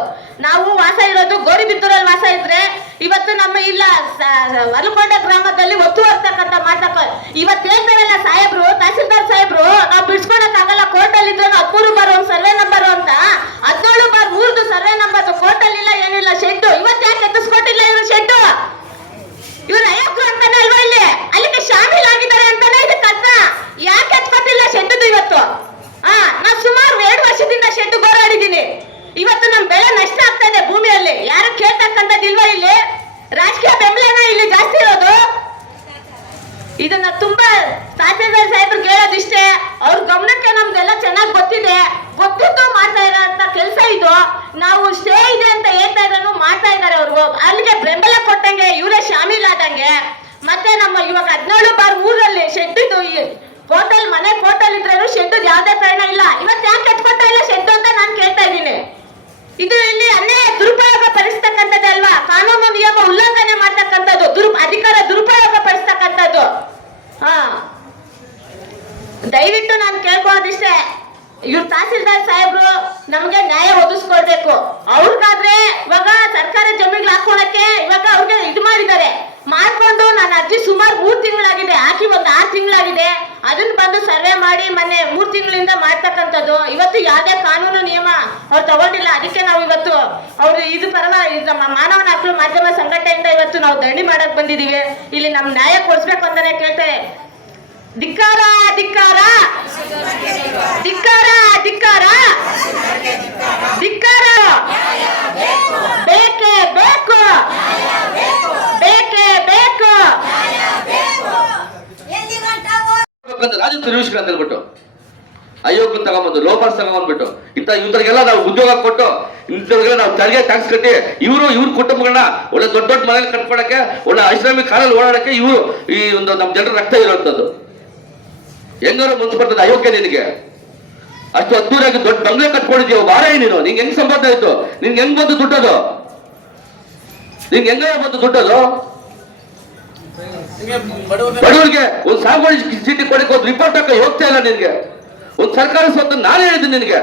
ನಾವು ವಾಸ ಇರೋದು ಗೌರಿಬಿದ್ದೂರಲ್ಲಿ ವಾಸ ಇದ್ರೆ ಇವತ್ತು ನಮ್ಮ ಇಲ್ಲ ವರಲಕೊಂಡ ಗ್ರಾಮದಲ್ಲಿ ಒತ್ತುವರ್ತಕ್ಕಂಥ ಮಾಡ್ತಕ್ಕ ಇವತ್ತು ಹೇಳ್ತಾರಲ್ಲ ಸಾಹೇಬ್ರು, ತಹಸೀಲ್ದಾರ್ ಸಾಹೇಬ್ರು, ನಾವು ಬಿಡ್ಸ್ಕೊಳಕ್ ಆಗಲ್ಲ ಕೋರ್ಟ್ ಅಲ್ಲಿ ಇದ್ರೆ 13/1 ಸರ್ವೆ ನಂಬರ್ ಅಂತ 17/3 ಸರ್ವೆ ನಂಬರ್ ಕೋರ್ಟ್ ಅಲ್ಲಿ ಇಲ್ಲ, ಏನಿಲ್ಲ. ಶೆಡ್ಡು ಇವತ್ತು ಯಾಕೆ ಎತ್ತಿಸ್ಕೊಟ್ಟಿಲ್ಲ ಇವರು ಶೆಡ್ಡು? ಇವ್ರು ಅಯೋಗ್ಯರು ಅಂತಾನೆ ಅಲ್ವಾ ಇಲ್ಲಿ ಅಲ್ಲಿಗೆ ಶಾಮೀಲ್ ಆಗಿದ್ದಾರೆ ಅಂತಾನೆ ಇದಕ್ಕೆ ಅರ್ಥ. ಯಾಕೆ ಎತ್ಕೊಟ್ಟಿಲ್ಲ ಶೆಡ್ಡು ಇವತ್ತು? ನಾನು ಸುಮಾರು 2 ವರ್ಷದಿಂದ ಶೆಡ್ಡು ಹೋರಾಡಿದ್ದೀನಿ. ಇವತ್ತು ನಮ್ ಬೆಳೆ ನಷ್ಟ ಆಗ್ತಾ ಇದೆ ಭೂಮಿಯಲ್ಲಿ. ಯಾರು ಕೇಳ್ತಕ್ಕಂಥದ್ದಿಲ್ವಾ? ಇಲ್ಲಿ ರಾಜಕೀಯ ಬೆಂಬಲನ ಇಲ್ಲಿ ಜಾಸ್ತಿ ಇರೋದು. ಇದನ್ನ ತುಂಬಾ ತಹಸೀಲ್ದಾರ್ ಸಾಹೇಬ್ರಿಗೆ ಹೇಳೋದಿಷ್ಟೇ, ಅವ್ರ ಗಮನಕ್ಕೆ ನಮ್ದೆಲ್ಲ ಚೆನ್ನಾಗಿ ಗೊತ್ತಿದೆ, ಗೊತ್ತಿದ್ದು ಮಾಡ್ತಾ ಇರೋಂಥ ಕೆಲಸ ಇದು. ನಾವು ಸ್ಟೇ ಇದೆ ಅಂತ ಹೇಳ್ತಾ ಇದ್ರು ಮಾಡ್ತಾ ಇದ್ದಾರೆ ಅವರು. ಅಲ್ಲಿಗೆ ಬೆಂಬಲ ಕೊಟ್ಟಂಗೆ ಇವರೇ ಶಾಮೀಲ್ ಆದಂಗೆ. ಮತ್ತೆ ನಮ್ಮ ಇವಾಗ 17/3 ಶೆಡ್ ಇದು ಕೋರ್ಟಲ್ ಮನೆ ಕೋರ್ಟಲ್ ಇದ್ರೂ ಶೆಡ್ ಯಾವ್ದೇ ಕಾರಣ ಇಲ್ಲ. ಇವತ್ತು ಯಾಕೆ ಎತ್ಕೊತಾ ಇಲ್ಲ ಶೆಡ್ ಅಂತ ನಾನು ಕೇಳ್ತಾ ಇದ್ದೀನಿ. ಇದು ಇಲ್ಲಿ ಅನ್ಯಾಯ ದುರುಪಯೋಗ ಪಡಿಸ್ತಕ್ಕಂಥದ್ದು ಅಲ್ವಾ? ಕಾನೂನು ನಿಯಮ ಉಲ್ಲಂಘನೆ ಮಾಡ್ತಕ್ಕಂಥದ್ದು, ಅಧಿಕಾರ ದುರುಪಯೋಗ ಪಡಿಸ್ತಕ್ಕಂಥದ್ದು. ದಯವಿಟ್ಟು ನಾನು ಕೇಳ್ಕೊಳ್ಳೋದಿಷ್ಟೇ, ಇವ್ರು ತಹಸೀಲ್ದಾರ್ ಸಾಹೇಬ್ರು ನಮ್ಗೆ ನ್ಯಾಯ ಒದಗಿಸ್ಕೊಡ್ಬೇಕು. ಅವ್ರಿಗಾದ್ರೆ ಇವಾಗ ಸರ್ಕಾರಿ ಜಮೀನ್ಗಳು ಹಾಕೊಳಕ್ಕೆ ಇವಾಗ ಅವ್ರಿಗೆ ಇದು ಮಾಡಿದ್ದಾರೆ. ಮಾಡ್ಕೊಂಡು ನಾನು ಅರ್ಜಿ ಸುಮಾರು 3 ತಿಂಗಳಾಗಿದೆ ಹಾಕಿ, ಒಂದು 6 ತಿಂಗಳಾಗಿದೆ. ಅದನ್ನ ಬಂದು ಸರ್ವೆ ಮಾಡಿ ಮೊನ್ನೆ 3 ತಿಂಗಳಿಂದ ಮಾಡ್ತಕ್ಕಂಥದ್ದು. ಇವತ್ತು ಯಾವುದೇ ಕಾನೂನು ನಿಯಮ ಅವ್ರು ತಗೊಂಡಿಲ್ಲ. ಅದಕ್ಕೆ ನಾವು ಇವತ್ತು ಅವ್ರು ಇದು ಪರವಾಗಿ ನಮ್ಮ ಮಾನವನ ಹಕ್ಕು ಮಾಧ್ಯಮ ಸಂಘಟನೆಯಿಂದ ಇವತ್ತು ನಾವು ಧರಣಿ ಮಾಡಕ್ ಬಂದಿದೀವಿ. ಇಲ್ಲಿ ನಮ್ ನ್ಯಾಯ ಕೊಡಿಸ್ಬೇಕು ಅಂತಾನೆ ಕೇಳ್ತೇವೆ. ಧಿಕ್ಕಾರ ಧಿಕ್ಕಾರ ಧಿಕ್ಕಾರ ಧಿಕ್ಕಾರ ಧಿಕ್ಕಾರ, ಬೇಕೇ ಬೇಕು, ಬೇಕೇ ಬೇಕು. ರಾಜ್ಯ ತಿರುಗಿಸ್ಕೊಂಡು ಅಂತ ಹೇಳ್ಬಿಟ್ಟು ಅಯೋಗ್ಯ ತಗೊಂಬಂದು ಲೋಪಾಸ್ ತಗೊಂಡ್ಬಿಟ್ಟು ಇಂಥವ್ರಿಗೆಲ್ಲ ನಾವು ಉದ್ಯೋಗ ಕೊಟ್ಟು ಇಂಥವ್ರಿಗೆಲ್ಲ ನಾವು ತೆರಿಗೆ ಟ್ಯಾಕ್ಸ್ ಕಟ್ಟಿ ಇವ್ರ ಕುಟುಂಬಗಳನ್ನ ಒಳ್ಳೆ ದೊಡ್ಡ ದೊಡ್ಡ ಮನೇಲಿ ಕಟ್ಕೊಳಕ್ಕೆ, ಒಳ್ಳೆ ಐಷಾರಾಮಿ ಕಾಲಲ್ಲಿ ಓಡಾಡಕ್ಕೆ ಇವರು ಈ ಒಂದು ನಮ್ಮ ಜನರ ರಕ್ತ ಇರುವಂಥದ್ದು. ಹೆಂಗಾರು ಮುಂಚೆ ಬರ್ತದೆ ಅಯೋಗ್ಯ ನಿನಗೆ? ಅಷ್ಟು ಅದ್ದೂರಾಗಿ ದೊಡ್ಡ ಬಂಗ್ಲೆ ಕಟ್ಕೊಂಡಿದ್ಯೋ ಬಾರೇ ನೀನು. ನಿಂಗೆ ಹೆಂಗ್ ಸಂಪಾದನೆ ಆಯ್ತು? ನಿನ್ಗೆ ಹೆಂಗ್ ಬಂದು ದುಡ್ಡದು? ನಿನ್ಗೆ ಹೆಂಗ ಬಂದು ದುಡ್ಡದು? ಬಡವರಿಗೆ ಒಂದು ಸಾಗುವಳಿ ಚೀಟಿ ಕೊಡಕ್ಕೆ ಒಂದು ರಿಪೋರ್ಟ್ ಹಾಕಿ ಹೋಗ್ತಾ ಇಲ್ಲ ನಿನ್ಗೆ. ಒಂದು ಸರ್ಕಾರಿ ಸ್ವತ್ತು ನಾನೇ ಹೇಳಿದ್ದೀನಿ ನಿನ್ಗೆ.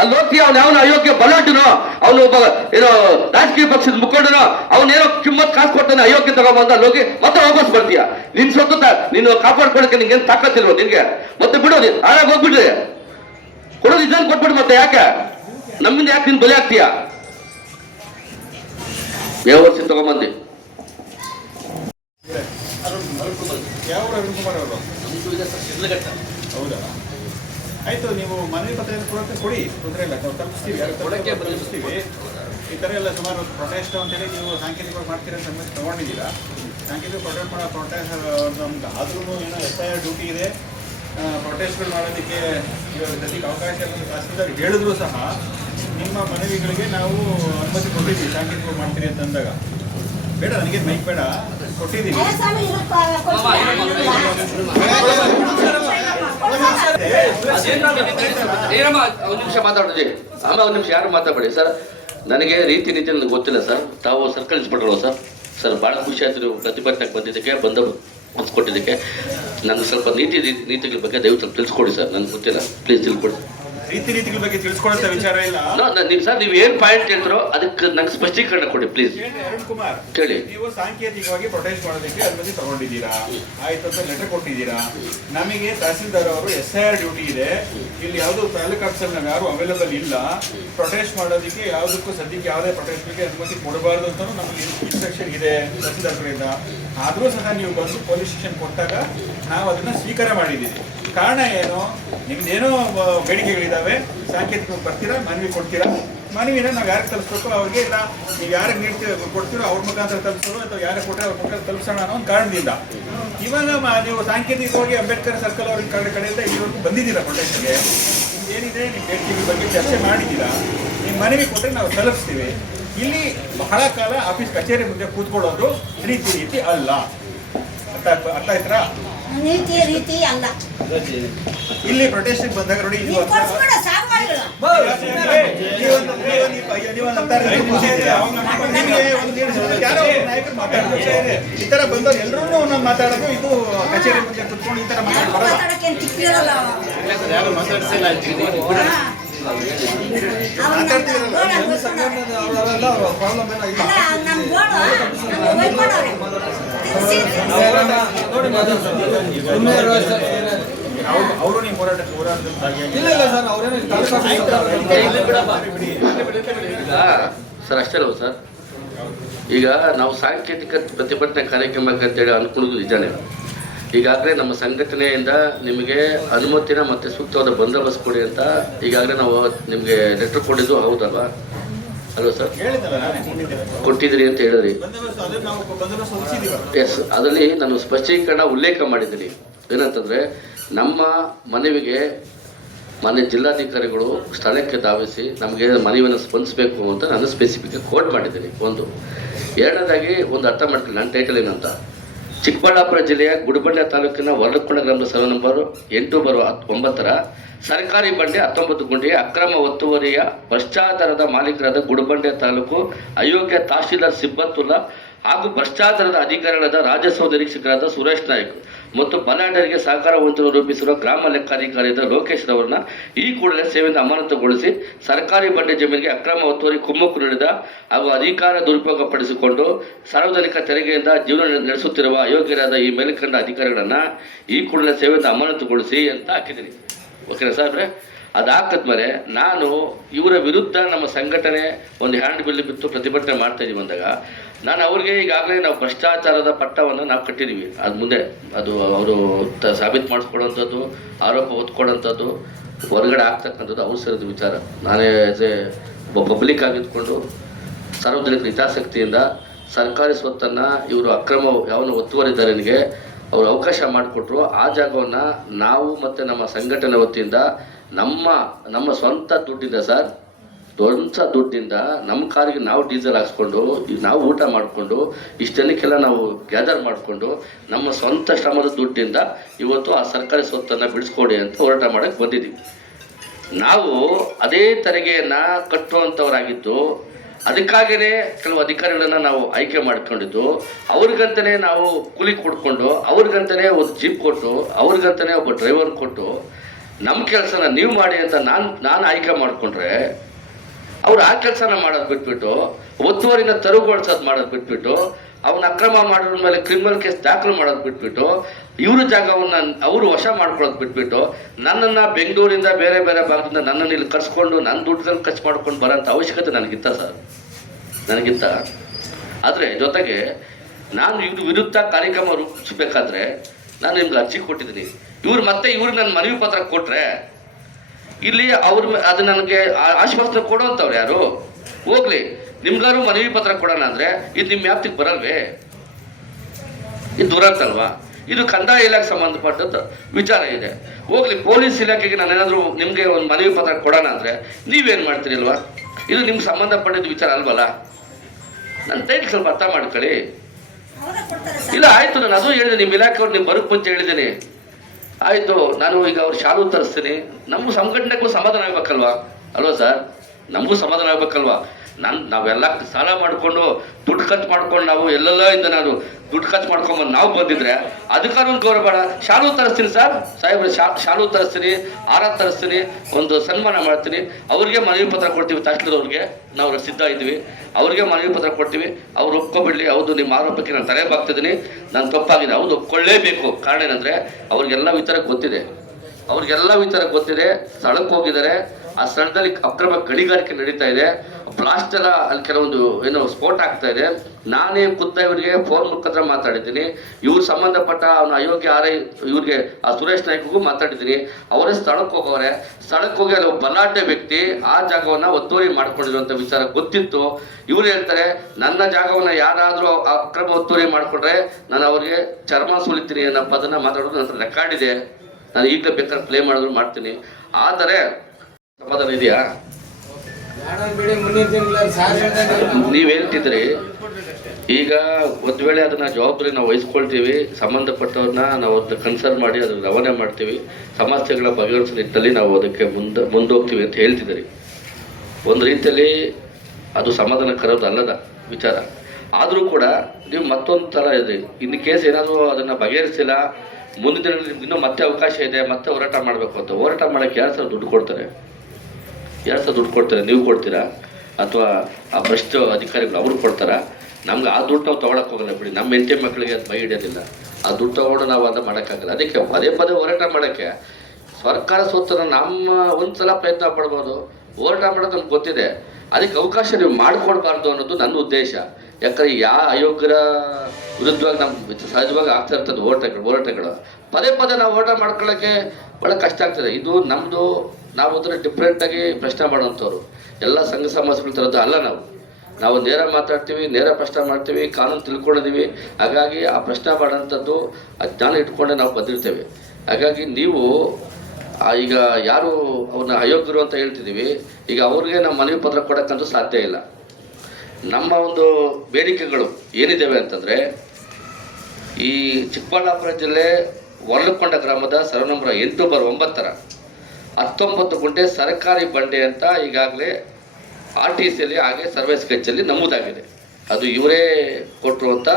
ಅಲ್ಲಿ ಹೋಗ್ತೀಯ, ಅವ್ನು ಯಾವನ ಅಯೋಗ್ಯ ಬಲಾಟನೋ, ಅವನು ಒಬ್ಬ ಏನೋ ರಾಜಕೀಯ ಪಕ್ಷದ ಮುಖಂಡನೋ, ಅವನೇನೋ ಕಿಮ್ಮತ್ ಕಾಸು ಕೊಡ್ತಾನೆ, ಅಯೋಗ್ಯ ತಗೊಂಬಂದ ಅಲ್ಲಿ ಹೋಗಿ ಮತ್ತೆ ವಾಪಸ್ ಬರ್ತೀಯ. ನಿನ್ ಸ್ವತ್ತು ನೀನು ಕಾಪಾಡ್ಕೊಳಕ್ಕೆ ನಿನ್ಗೆ ಏನ್ ತಾಕತ್ತಿಲ್ವ ನಿನ್ಗೆ? ಮತ್ತೆ ಬಿಡೋದು ಹಾಳಾಗಿ ಹೋಗ್ಬಿಡ್ರಿ, ಕೊಡೋದು ಇದನ್ನು ಕೊಟ್ಬಿಟ್ಟು ಮತ್ತೆ ಯಾಕೆ ನಮ್ಮಿಂದ ಯಾಕೆ ನೀನ್ ಬಲಿ ಆಗ್ತೀಯ? ವ್ಯವಸ್ಥೆ ತಗೊಂಬಂದಿ ಹೌದಾ? ಆಯ್ತು, ನೀವು ಮನವಿ ಪತ್ರ ಕೊಡಿ, ತೊಂದರೆ ಇಲ್ಲ, ತಲುಪಿಸ್ತೀವಿ. ಈ ಥರ ಎಲ್ಲ ಸುಮಾರು ಪ್ರೊಟೆಸ್ಟ್ ಅಂತೇಳಿ ನೀವು ಸಾಂಕೇತಿಕವಾಗಿ ಮಾಡ್ತೀರ ಅಂತ ತಗೊಂಡಿದ್ದೀರಾ. ಸಾಂಕೇತಿಕ ಪ್ರೊಟೆಸ್ಟ್ ಮಾಡೋ ಪ್ರೊಟೆಸ್ಟ್ ನಮ್ಗೆ ಆದ್ರೂ ಏನೋ SIR ಡ್ಯೂಟಿ ಇದೆ. ಪ್ರೊಟೆಸ್ಟ್ಗಳು ಮಾಡೋದಕ್ಕೆ ಸದ್ಯಕ್ಕೆ ಅವಕಾಶ ತಹಸೀಲ್ದಾರ್ ಹೇಳಿದ್ರು ಸಹ ನಿಮ್ಮ ಮನವಿಗಳಿಗೆ ನಾವು ಅನುಮತಿ ಕೊಟ್ಟಿದ್ದೀವಿ. ಸಾಂಕೇತಿಕವಾಗಿ ಮಾಡ್ತೀರಿ ಅಂತಂದಾಗ ಬೇಡ, ನನಗೆ ಮೈಕ್ ಬೇಡ, ಕೊಟ್ಟಿದ್ದೀವಿ. ಒಂದು ನಿಮಿಷ ಮಾತಾಡೋದು, ಆಮೇಲೆ ಒಂದು ನಿಮಿಷ ಯಾರು ಮಾತಾಡಬೇಡಿ ಸರ್. ನನಗೆ ರೀತಿ ನೀತಿ ನನಗೆ ಗೊತ್ತಿಲ್ಲ ಸರ್. ತಾವು ಸರ್ಕಲ್ ಇನ್ಸ್ಪೆಕ್ಟರ್ ಸರ್, ಭಾಳ ಖುಷಿ ಆಯ್ತು ನೀವು ಪ್ರತಿಭಟನೆಗೆ ಬಂದಿದ್ದಕ್ಕೆ, ಕೊಟ್ಟಿದ್ದಕ್ಕೆ. ನನಗೆ ಸ್ವಲ್ಪ ನೀತಿಗಳ ಬಗ್ಗೆ ದಯವಿಟ್ಟು ಸ್ವಲ್ಪ ತಿಳಿಸ್ಕೊಡಿ ಸರ್, ನನಗೆ ಗೊತ್ತಿಲ್ಲ, ಪ್ಲೀಸ್ ತಿಳ್ಕೊಡಿ. ರೀತಿಗಳ ಬಗ್ಗೆ ತಿಳಿಸ್ಕೊಡಂತ ವಿಚಾರ ಇಲ್ಲ. ನೀವು ಸರ್ ನೀವು ಏನ್ ಪಾಯಿಂಟ್ ಹೇಳ್ತಾರೋ ಅದಕ್ಕೆ ನಂಗೆ ಸ್ಪಷ್ಟೀಕರಣ ಕೊಡಿ ಪ್ಲೀಸ್. ಅರುಣ್ ಕುಮಾರ್ ಕೇಳಿ. ನೀವು ಸಾಂಕೇತಿಕವಾಗಿ ಪ್ರೊಟೆಸ್ಟ್ ಮಾಡೋದಕ್ಕೆ ಅನುಮತಿ ತಗೊಂಡಿದ್ದೀರಾ, ಆಯ್ತು ಅಂತ ಲೆಟರ್ ಕೊಟ್ಟಿದ್ದೀರಾ. ನಮಗೆ ತಹಸೀಲ್ದಾರ್ ಅವರು SIR ಡ್ಯೂಟಿ ಇದೆ, ಇಲ್ಲಿ ಯಾವುದು ತಾಲೂಕು ಆಫೀಸರ್ ನಾವು ಯಾರು ಅವೈಲಬಲ್ ಇಲ್ಲ, ಪ್ರೊಟೆಸ್ಟ್ ಮಾಡೋದಕ್ಕೆ ಯಾವುದಕ್ಕೂ ಸದ್ಯಕ್ಕೆ ಯಾವುದೇ ಪ್ರೊಟೆಸ್ಟ್ಗೆ ಅನುಮತಿ ಕೊಡಬಾರ್ದು ಅಂತ ನಮಗೆ ಇನ್ಸ್ಟ್ರಕ್ಷನ್ ಇದೆ ತಹಸೀಲ್ದಾರ್ ಕಡೆಯಿಂದ. ಆದರೂ ಸಹ ನೀವು ಬಂದು ಪೊಲೀಸ್ ಸ್ಟೇಷನ್ ಕೊಟ್ಟಾಗ ನಾವು ಅದನ್ನ ಸ್ವೀಕಾರ ಮಾಡಿದ್ದೀವಿ. ಕಾರಣ ಏನು, ನಿಮ್ದೇನೋ ಬೇಡಿಕೆಗಳಿದ್ದಾವೆ, ಸಾಂಕೇತಿಕ ಬರ್ತೀರಾ, ಮನವಿ ಕೊಡ್ತೀರಾ, ಮನವಿನ ನಾವು ಯಾರಿಗೆ ತಲುಪಿಸ್ಬೇಕು ಅವ್ರಿಗೆ, ಇಲ್ಲ ನೀವು ಯಾರಿಗೆ ನೀಡ್ತೀವಿ ಕೊಡ್ತೀರೋ ಅವ್ರ ಮುಖಾಂತರ ತಲುಪಿಸೋದು ಅಥವಾ ಯಾರಿಗೆ ಕೊಟ್ಟರೆ ಅವ್ರ ಮುಖಾಂತರ ತಲುಪಿಸೋಣ ಅನ್ನೋ ಒಂದು ಕಾರಣದಿಂದ ಇವಾಗ ನೀವು ಸಾಂಕೇತಿಕವಾಗಿ ಅಂಬೇಡ್ಕರ್ ಸರ್ಕಲ್ ಅವ್ರ ಕಡೆಯಿಂದ ಇಲ್ಲಿವರೆಗೂ ಬಂದಿದ್ದೀರಾ ಪ್ರೊಟೆಸ್ಟ್ಗೆ. ಏನಿದೆ ನಿಮ್ಮ ಬೇಡಿಕೆ ಬಗ್ಗೆ ಚರ್ಚೆ ಮಾಡಿದ್ದೀರಾ, ನಿಮ್ಮ ಮನವಿ ಕೊಟ್ಟರೆ ನಾವು ತಲುಪಿಸ್ತೀವಿ. ಇಲ್ಲಿ ಬಹಳ ಕಾಲ ಆಫೀಸ್ ಕಚೇರಿ ಮುಂದೆ ಕೂತ್ಕೊಳ್ಳೋದು ರೀತಿ ಅಲ್ಲ. ಅರ್ಥ ಆಯ್ತಾ? ರೀತಿ ಅಲ್ಲ. ಇಲ್ಲಿ ಪ್ರೊಟೆಸ್ಟ್ ಬಂದಾಗ ನೋಡಿ ನಾಯಕರು ಮಾತಾಡೋದು ಈ ತರ ಬಂದವ್ರು ಎಲ್ಲರೂ ನಾವು ಮಾತಾಡೋದು, ಇದು ಕಚೇರಿ ಮುಂದೆ ಕುತ್ಕೊಂಡು ಈ ತರ ಅವರು ನೀವು ಸರ್ ಅಷ್ಟೇ ಅಲ್ವ ಸರ್? ಈಗ ನಾವು ಸಾಂಕೇತಿಕ ಪ್ರತಿಭಟನೆ ಕಾರ್ಯಕ್ರಮಕ್ಕೆ ಅಂತೇಳಿ ಅನ್ಕೊಳ್ಳೋದು ನಿಜಾನೇ. ಈಗಾಗಲೇ ನಮ್ಮ ಸಂಘಟನೆಯಿಂದ ನಿಮಗೆ ಅನುಮತಿನ ಮತ್ತು ಸೂಕ್ತವಾದ ಬಂದೋಬಸ್ತ್ ಕೊಡಿ ಅಂತ ಈಗಾಗಲೇ ನಾವು ನಿಮಗೆ ಲೆಟರ್ ಕೊಟ್ಟಿದ್ದು ಹೌದಲ್ವಾ? ಅಲ್ವಾ ಸರ್? ಕೊಟ್ಟಿದ್ದೀರಿ ಅಂತ ಹೇಳಿದ್ರಿ. ಎಸ್, ಅದರಲ್ಲಿ ನಾನು ಸ್ಪಷ್ಟೀಕರಣ ಉಲ್ಲೇಖ ಮಾಡಿದ್ದೀನಿ. ಏನಂತಂದರೆ ನಮ್ಮ ಮನವಿಗೆ ಮಾನ್ಯ ಜಿಲ್ಲಾಧಿಕಾರಿಗಳು ಸ್ಥಳಕ್ಕೆ ಧಾವಿಸಿ ನಮಗೆ ಮನವಿಯನ್ನು ಸ್ಪಂದಿಸಬೇಕು ಅಂತ ನಾನು ಸ್ಪೆಸಿಫಿಕ್ ಕೋಟ್ ಮಾಡಿದ್ದೀನಿ. ಒಂದು. ಎರಡನೇದಾಗಿ ಒಂದು ಅರ್ಥ ಮಾಡ್ತೀನಿ ನನ್ನ ಟೈಟಲ್ ಏನಂತ. ಚಿಕ್ಕಬಳ್ಳಾಪುರ ಜಿಲ್ಲೆಯ ಗುಡಿಬಂಡೆ ತಾಲೂಕಿನ ವರಲಕೊಂಡ ಗ್ರಾಮದ ಸರ್ವೆ ನಂಬರ್ 8/9 ಸರ್ಕಾರಿ ಬಂಡೆ 19 ಗುಂಟೆಯ ಅಕ್ರಮ ಒತ್ತುವರಿಯ ಭ್ರಷ್ಟಾಚಾರದ ಮಾಲೀಕರಾದ ಗುಡಿಬಂಡೆ ತಾಲೂಕು ಅಯೋಗ್ಯ ತಹಶೀಲ್ದಾರ್ ಸಿಬ್ಬತ್ತುಲ್ಲಾ ಹಾಗೂ ಭ್ರಷ್ಟಾಚಾರದ ಅಧಿಕಾರಿಗಳಾದ ರಾಜಸ್ವ ನಿರೀಕ್ಷಕರಾದ ಸುರೇಶ್ ನಾಯ್ಕ್ ಮತ್ತು ಬಲಾಢ್ಯರಿಗೆ ಸಹಕಾರ ವಂಚನೆ ರೂಪಿಸಿರುವ ಗ್ರಾಮ ಲೆಕ್ಕಾಧಿಕಾರಿಯಾದ ಲೋಕೇಶ್ ರವರನ್ನ ಈ ಕೂಡಲೇ ಸೇವೆಯಿಂದ ಅಮಾನತುಗೊಳಿಸಿ ಸರ್ಕಾರಿ ಬಂಡೆ ಜಮೀನಿಗೆ ಅಕ್ರಮ ಒತ್ತುವರಿ ಕುಮ್ಮಕ್ಕು ನೀಡಿದ ಹಾಗೂ ಅಧಿಕಾರ ದುರುಪಯೋಗ ಪಡಿಸಿಕೊಂಡು ಸಾರ್ವಜನಿಕ ತೆರಿಗೆಯಿಂದ ಜೀವನ ನಡೆಸುತ್ತಿರುವ ಅಯೋಗ್ಯರಾದ ಈ ಮೇಲ್ಕಂಡ ಅಧಿಕಾರಿಗಳನ್ನ ಈ ಕೂಡಲೇ ಸೇವೆಯಿಂದ ಅಮಾನತುಗೊಳಿಸಿ ಅಂತ ಹಾಕಿದ್ದೀನಿ. ಓಕೆನಾ ಸಾಹೇಬ್ರೆ? ಅದು ಹಾಕಿದ್ಮೇಲೆ ನಾನು ಇವರ ವಿರುದ್ಧ ನಮ್ಮ ಸಂಘಟನೆ ಒಂದು ಹ್ಯಾಂಡ್ ಬಿಲ್ ಬಿತ್ತು ಪ್ರತಿಭಟನೆ ಮಾಡ್ತಾ ಇದೀವಿ ಅಂದಾಗ ನಾನು ಅವ್ರಿಗೆ ಈಗಾಗಲೇ ನಾವು ಭ್ರಷ್ಟಾಚಾರದ ಪಟ್ಟವನ್ನು ನಾವು ಕಟ್ಟಿದ್ದೀವಿ. ಅದು ಮುಂದೆ ಅದು ಅವರು ಸಾಬೀತು ಮಾಡಿಸ್ಕೊಡೋಂಥದ್ದು, ಆರೋಪ ಹೊತ್ಕೊಡೋಂಥದ್ದು, ಹೊರಗಡೆ ಆಗ್ತಕ್ಕಂಥದ್ದು ಅವಸರದ ವಿಚಾರ. ನಾನೇ ಆ್ಯಸ್ ಎ ಪಬ್ಲಿಕ್ ಆಗಿದ್ಕೊಂಡು ಸಾರ್ವಜನಿಕರ ಹಿತಾಸಕ್ತಿಯಿಂದ ಸರ್ಕಾರಿ ಸ್ವತ್ತನ್ನು ಇವರು ಅಕ್ರಮ ಯಾವನು ಒತ್ತುವರಿದಾರನಿಗೆ ಅವರು ಅವಕಾಶ ಮಾಡಿಕೊಟ್ರು. ಆ ಜಾಗವನ್ನು ನಾವು ಮತ್ತು ನಮ್ಮ ಸಂಘಟನೆ ವತಿಯಿಂದ ನಮ್ಮ ಸ್ವಂತ ದುಡ್ಡಿಂದ ಸರ್, ಸ್ವಂತ ದುಡ್ಡಿಂದ ನಮ್ಮ ಕಾರಿಗೆ ನಾವು ಡೀಸೆಲ್ ಹಾಕ್ಸ್ಕೊಂಡು ನಾವು ಊಟ ಮಾಡಿಕೊಂಡು ಇಷ್ಟೆಲ್ಲಕ್ಕೆಲ್ಲ ನಾವು ಗ್ಯಾದರ್ ಮಾಡಿಕೊಂಡು ನಮ್ಮ ಸ್ವಂತ ಶ್ರಮದ ದುಡ್ಡಿಂದ ಇವತ್ತು ಆ ಸರ್ಕಾರಿ ಸ್ವತ್ತನ್ನು ಬಿಡಿಸ್ಕೊಡಿ ಅಂತ ಹೋರಾಟ ಮಾಡೋಕ್ಕೆ ಬಂದಿದ್ದೀವಿ. ನಾವು ಅದೇ ತೆರಿಗೆಯನ್ನು ಕಟ್ಟುವಂಥವರಾಗಿದ್ದು, ಅದಕ್ಕಾಗೇ ಕೆಲವು ಅಧಿಕಾರಿಗಳನ್ನು ನಾವು ಆಯ್ಕೆ ಮಾಡ್ಕೊಂಡಿದ್ದು, ಅವ್ರಿಗಂತಲೇ ನಾವು ಕೂಲಿ ಕೊಡ್ಕೊಂಡು, ಅವ್ರಿಗಂತಲೇ ಒಂದು ಜೀಪ್ ಕೊಟ್ಟು, ಅವ್ರಿಗಂತಲೇ ಒಬ್ಬ ಡ್ರೈವರ್ ಕೊಟ್ಟು ನಮ್ಮ ಕೆಲಸನ ನೀವು ಮಾಡಿ ಅಂತ ನಾನು ಆಯ್ಕೆ ಮಾಡಿಕೊಂಡ್ರೆ ಅವ್ರು ಆ ಕೆಲಸನ ಮಾಡೋದು ಬಿಟ್ಬಿಟ್ಟು, ಒತ್ತುವರಿನ ತೆರವುಗೊಳಿಸೋದು ಮಾಡೋದು ಬಿಟ್ಬಿಟ್ಟು, ಅವನ ಅಕ್ರಮ ಮಾಡೋದ್ರ ಮೇಲೆ ಕ್ರಿಮಿನಲ್ ಕೇಸ್ ದಾಖಲು ಮಾಡೋದು ಬಿಟ್ಬಿಟ್ಟು, ಇವ್ರ ಜಾಗವನ್ನು ಅವರು ವಶ ಮಾಡ್ಕೊಳ್ಳೋದು ಬಿಟ್ಬಿಟ್ಟು, ನನ್ನನ್ನು ಬೆಂಗಳೂರಿಂದ ಬೇರೆ ಬೇರೆ ಭಾಗದಿಂದ ನನ್ನನ್ನು ಇಲ್ಲಿ ಕರ್ಸ್ಕೊಂಡು ನನ್ನ ದುಡ್ಡುಗಳು ಖರ್ಚು ಮಾಡ್ಕೊಂಡು ಬರೋಂಥ ಅವಶ್ಯಕತೆ ನನಗಿತ್ತ ಸರ್? ನನಗಿತ್ತ? ಆದರೆ ಜೊತೆಗೆ ನಾನು ಇವ್ರ ವಿರುದ್ಧ ಕಾರ್ಯಕ್ರಮ ರೂಪಿಸಬೇಕಾದ್ರೆ ನಾನು ನಿಮ್ಗೆ ಅರ್ಜಿ ಕೊಟ್ಟಿದ್ದೀನಿ. ಇವ್ರಿಗೆ ನನ್ನ ಮನವಿ ಪತ್ರ ಕೊಟ್ಟರೆ ಇಲ್ಲಿ ಅದು ನನಗೆ ಆಶ್ವಾಸನೆ ಕೊಡೋಂಥವ್ರು ಯಾರು? ಹೋಗ್ಲಿ, ನಿಮ್ಗಾರು ಮನವಿ ಪತ್ರ ಕೊಡೋಣ ಅಂದರೆ ಇದು ನಿಮ್ಮ ವ್ಯಾಪ್ತಿಗೆ ಬರಲ್ವೇ? ಇದು ದುರಂತಲ್ವಾ? ಇದು ಕಂದಾಯ ಇಲಾಖೆಗೆ ಸಂಬಂಧಪಟ್ಟದ್ದು ವಿಚಾರ ಇದೆ. ಹೋಗ್ಲಿ, ಪೊಲೀಸ್ ಇಲಾಖೆಗೆ ನಾನೇನಾದರೂ ನಿಮಗೆ ಒಂದು ಮನವಿ ಪತ್ರ ಕೊಡೋಣ ಅಂದರೆ ನೀವೇನು ಮಾಡ್ತೀರಿ ಅಲ್ವಾ? ಇದು ನಿಮ್ಗೆ ಸಂಬಂಧಪಟ್ಟಿದ್ದು ವಿಚಾರ ಅಲ್ವಲ್ಲ? ನನ್ನ ಟೈಟ್ ಸ್ವಲ್ಪ ಅರ್ಥ ಮಾಡ್ಕೊಳ್ಳಿ. ಇಲ್ಲ ಆಯಿತು, ನಾನು ಅದು ಹೇಳಿದೆ, ನಿಮ್ಮ ಇಲಾಖೆಯವ್ರು ನೀವು ಬರೋಕ್ಕೆ ಮುಂಚೆ ಹೇಳಿದ್ದೀನಿ. ಆಯಿತು, ನಾನು ಈಗ ಅವ್ರು ಶಾಲು ತರಿಸ್ತೀನಿ. ನಮ್ಮ ಸಂಘಟನೆಗೂ ಸಮಾಧಾನ ಆಗ್ಬೇಕಲ್ವಾ? ಅಲ್ವಾ ಸರ್? ನಮಗೂ ಸಮಾಧಾನ ಆಗ್ಬೇಕಲ್ವಾ? ನಾವೆಲ್ಲ ಸಾಲ ಮಾಡಿಕೊಂಡು ದುಡ್ಡು ಖರ್ಚು ಮಾಡ್ಕೊಂಡು ನಾವು ಎಲ್ಲೆಲ್ಲ ಇಂದ ನಾನು ದುಡ್ಡು ಖರ್ಚು ಮಾಡ್ಕೊಂಬಂದು ನಾವು ಬಂದಿದ್ರೆ ಅದಕ್ಕಾದ್ರೂ ಒಂದು ಗೌರವ ಬೇಡ. ಶಾಲು ತರಿಸ್ತೀನಿ ಸರ್ ಸಾಹೇಬ್ರೆ, ಶಾಲು ತರಿಸ್ತೀನಿ, ಹಾರ ತರಿಸ್ತೀನಿ, ಒಂದು ಸನ್ಮಾನ ಮಾಡ್ತೀನಿ. ಅವ್ರಿಗೆ ಮನವಿ ಪತ್ರ ಕೊಡ್ತೀವಿ, ತಹಶೀಲ್ದಾರ್ಗೆ ನಾವು ಸಿದ್ಧ ಇದ್ದೀವಿ, ಅವ್ರಿಗೆ ಮನವಿ ಪತ್ರ ಕೊಡ್ತೀವಿ. ಅವ್ರು ಒಪ್ಕೊಬಿಡ್ಲಿ, ಹೌದು ನಿಮ್ಮ ಆರೋಪಕ್ಕೆ ನಾನು ತಲೆ ಬಾಗ್ತಿದ್ದೀನಿ, ನಾನು ತಪ್ಪಾಗಿದೆ, ಹೌದು ಒಪ್ಕೊಳ್ಳೇಬೇಕು. ಕಾರಣ ಏನಂದರೆ ಅವ್ರಿಗೆಲ್ಲ ವಿಚಾರ ಗೊತ್ತಿದೆ, ಸ್ಥಳಕ್ಕೆ ಹೋಗಿದ್ದಾರೆ. ಆ ಸ್ಥಳದಲ್ಲಿ ಅಕ್ರಮ ಗಣಿಗಾರಿಕೆ ನಡೀತಾ ಇದೆ, ಬ್ಲಾಸ್ಟ್ ಎಲ್ಲ ಅಲ್ಲಿ ಕೆಲವೊಂದು ಏನೋ ಸ್ಫೋಟ ಆಗ್ತಾ ಇದೆ. ನಾನೇ ಖುದ್ದ ಇವರಿಗೆ ಫೋನ್ ಮುಖಾಂತರ ಮಾತಾಡಿದ್ದೀನಿ. ಇವ್ರು ಸಂಬಂಧಪಟ್ಟ ಅವನ ಅಯೋಗ್ಯ ಇವ್ರಿಗೆ ಆ ಸುರೇಶ್ ನಾಯ್ಕಗೂ ಮಾತಾಡಿದ್ದೀನಿ. ಅವರೇ ಸ್ಥಳಕ್ಕೆ ಹೋಗೋರೆ. ಸ್ಥಳಕ್ಕೆ ಹೋಗಿ ಅಲ್ಲಿ ಬಲಾಢ್ಯ ವ್ಯಕ್ತಿ ಆ ಜಾಗವನ್ನು ಒತ್ತುವರಿ ಮಾಡ್ಕೊಂಡಿರುವಂಥ ವಿಚಾರ ಗೊತ್ತಿತ್ತು. ಇವ್ರು ಹೇಳ್ತಾರೆ ನನ್ನ ಜಾಗವನ್ನು ಯಾರಾದರೂ ಅಕ್ರಮ ಒತ್ತುವರಿ ಮಾಡಿಕೊಂಡ್ರೆ ನಾನು ಅವ್ರಿಗೆ ಚರ್ಮ ಸುಲಿತೀನಿ ಅನ್ನೋ ಪದನ ಮಾತಾಡೋದು ನನ್ನ ರೆಕಾರ್ಡ್ ಇದೆ. ನಾನು ಈಗಲೇ ಬೇಕಾದ್ರೆ ಪ್ಲೇ ಮಾಡಿದ್ರು ಮಾಡ್ತೀನಿ. ಆದರೆ ಸಮಾಧಾನ ಇದೆಯಾ? ನೀವು ಹೇಳ್ತಿದ್ರಿ ಈಗ ಒಂದು ವೇಳೆ ಅದನ್ನ ಜವಾಬ್ದಾರಿ ನಾವು ವಹಿಸ್ಕೊಳ್ತೀವಿ, ಸಂಬಂಧಪಟ್ಟವ್ರನ್ನ ನಾವು ಅದನ್ನ ಕನ್ಸರ್ನ್ ಮಾಡಿ ಅದನ್ನ ರವಾನೆ ಮಾಡ್ತೀವಿ, ಸಮಸ್ಯೆಗಳ ಬಗೆಹರಿಸೋ ನಿಟ್ಟಿನಲ್ಲಿ ನಾವು ಅದಕ್ಕೆ ಮುಂದೋಗ್ತೀವಿ ಅಂತ ಹೇಳ್ತಿದ್ದೀರಿ. ಒಂದು ರೀತಿಯಲ್ಲಿ ಅದು ಸಮಾಧಾನಕರದ ಅಲ್ಲದ ವಿಚಾರ. ಆದರೂ ಕೂಡ ನೀವು ಮತ್ತೊಂದು ಥರ ಇದೆ, ಇನ್ ಕೇಸ್ ಏನಾದರೂ ಅದನ್ನು ಬಗೆಹರಿಸಿಲ್ಲ, ಮುಂದಿನ ದಿನಗಳಲ್ಲಿ ಇನ್ನೂ ಮತ್ತೆ ಅವಕಾಶ ಇದೆ, ಮತ್ತೆ ಹೋರಾಟ ಮಾಡಬೇಕು ಅಂತ. ಹೋರಾಟ ಮಾಡೋಕ್ಕೆ ಯಾರು ಸರ್ ದುಡ್ಡು ಕೊಡ್ತಾರೆ? ನೀವು ಕೊಡ್ತೀರಾ ಅಥವಾ ಆ ಭ್ರಷ್ಟ ಅಧಿಕಾರಿಗಳು ಅವರು ಕೊಡ್ತಾರಾ? ನಮ್ಗೆ ಆ ದುಡ್ಡು ನಾವು ತೊಗೊಳಕ್ಕೆ ಹೋಗಲ್ಲ ಬಿಡಿ, ನಮ್ಮ ಹೆಂಡತಿ ಮಕ್ಕಳಿಗೆ ಅದು ಬೈ ಹಿಡಿಯೋದಿಲ್ಲ. ಆ ದುಡ್ಡು ತೊಗೊಂಡು ನಾವು ಅದನ್ನು ಮಾಡೋಕ್ಕಾಗಲ್ಲ. ಅದಕ್ಕೆ ಪದೇ ಹೋರಾಟ ಮಾಡೋಕ್ಕೆ ಸರ್ಕಾರ ಸೂತ್ರ ನಮ್ಮ ಒಂದು ಸಲ ಪ್ರಯತ್ನ ಪಡ್ಬೋದು. ಹೋರಾಟ ಮಾಡೋದು ನಮ್ಗೆ ಗೊತ್ತಿದೆ, ಅದಕ್ಕೆ ಅವಕಾಶ ನೀವು ಮಾಡಿಕೊಡ್ಬಾರ್ದು ಅನ್ನೋದು ನನ್ನ ಉದ್ದೇಶ. ಯಾಕಂದರೆ ಅಯೋಗ್ಯರ ವಿರುದ್ಧವಾಗಿ ನಮ್ಮ ಸಹಜವಾಗಿ ಆಗ್ತಾ ಇರ್ತದೆ ಹೋರಾಟಗಳು. ಪದೇ ನಾವು ಹೋರಾಟ ಮಾಡ್ಕೊಳ್ಳೋಕ್ಕೆ ಭಾಳ ಕಷ್ಟ ಆಗ್ತದೆ. ಇದು ನಮ್ಮದು, ನಾವು ಅದನ್ನು ಡಿಫ್ರೆಂಟಾಗಿ ಪ್ರಶ್ನೆ ಮಾಡೋವಂಥವ್ರು. ಎಲ್ಲ ಸಂಘ ಸಮಸ್ಯೆಗಳ ಥರದ್ದು ಅಲ್ಲ. ನಾವು ನೇರ ಮಾತಾಡ್ತೀವಿ, ನೇರ ಪ್ರಶ್ನೆ ಮಾಡ್ತೀವಿ, ಕಾನೂನು ತಿಳ್ಕೊಂಡಿದ್ದೀವಿ. ಹಾಗಾಗಿ ಆ ಪ್ರಶ್ನೆ ಮಾಡೋಂಥದ್ದು ಅಜ್ಞಾನ ಇಟ್ಕೊಂಡೆ ನಾವು ಬಂದಿರ್ತೇವೆ. ಹಾಗಾಗಿ ನೀವು ಈಗ ಯಾರು ಅವ್ರನ್ನ ಅಯೋಗ್ಯರು ಅಂತ ಹೇಳ್ತಿದ್ದೀವಿ, ಈಗ ಅವ್ರಿಗೆ ನಾವು ಮನವಿ ಪತ್ರ ಕೊಡೋಕ್ಕಂತೂ ಸಾಧ್ಯ ಇಲ್ಲ. ನಮ್ಮ ಒಂದು ಬೇಡಿಕೆಗಳು ಏನಿದ್ದಾವೆ ಅಂತಂದರೆ, ಈ ಚಿಕ್ಕಬಳ್ಳಾಪುರ ಜಿಲ್ಲೆ ವರ್ಲಕೊಂಡ ಗ್ರಾಮದ ಸರ್ವೆ ನಂಬರ್ 8/9 19 ಗುಂಟೆ ಸರ್ಕಾರಿ ಬಂಡೆ ಅಂತ ಈಗಾಗಲೇ RTCಯಲ್ಲಿ ಹಾಗೆ ಸರ್ವೆ ಸ್ಕೆಚ್ಚಲ್ಲಿ ನಮೂದಾಗಿದೆ. ಅದು ಇವರೇ ಕೊಟ್ಟಿರುವಂಥ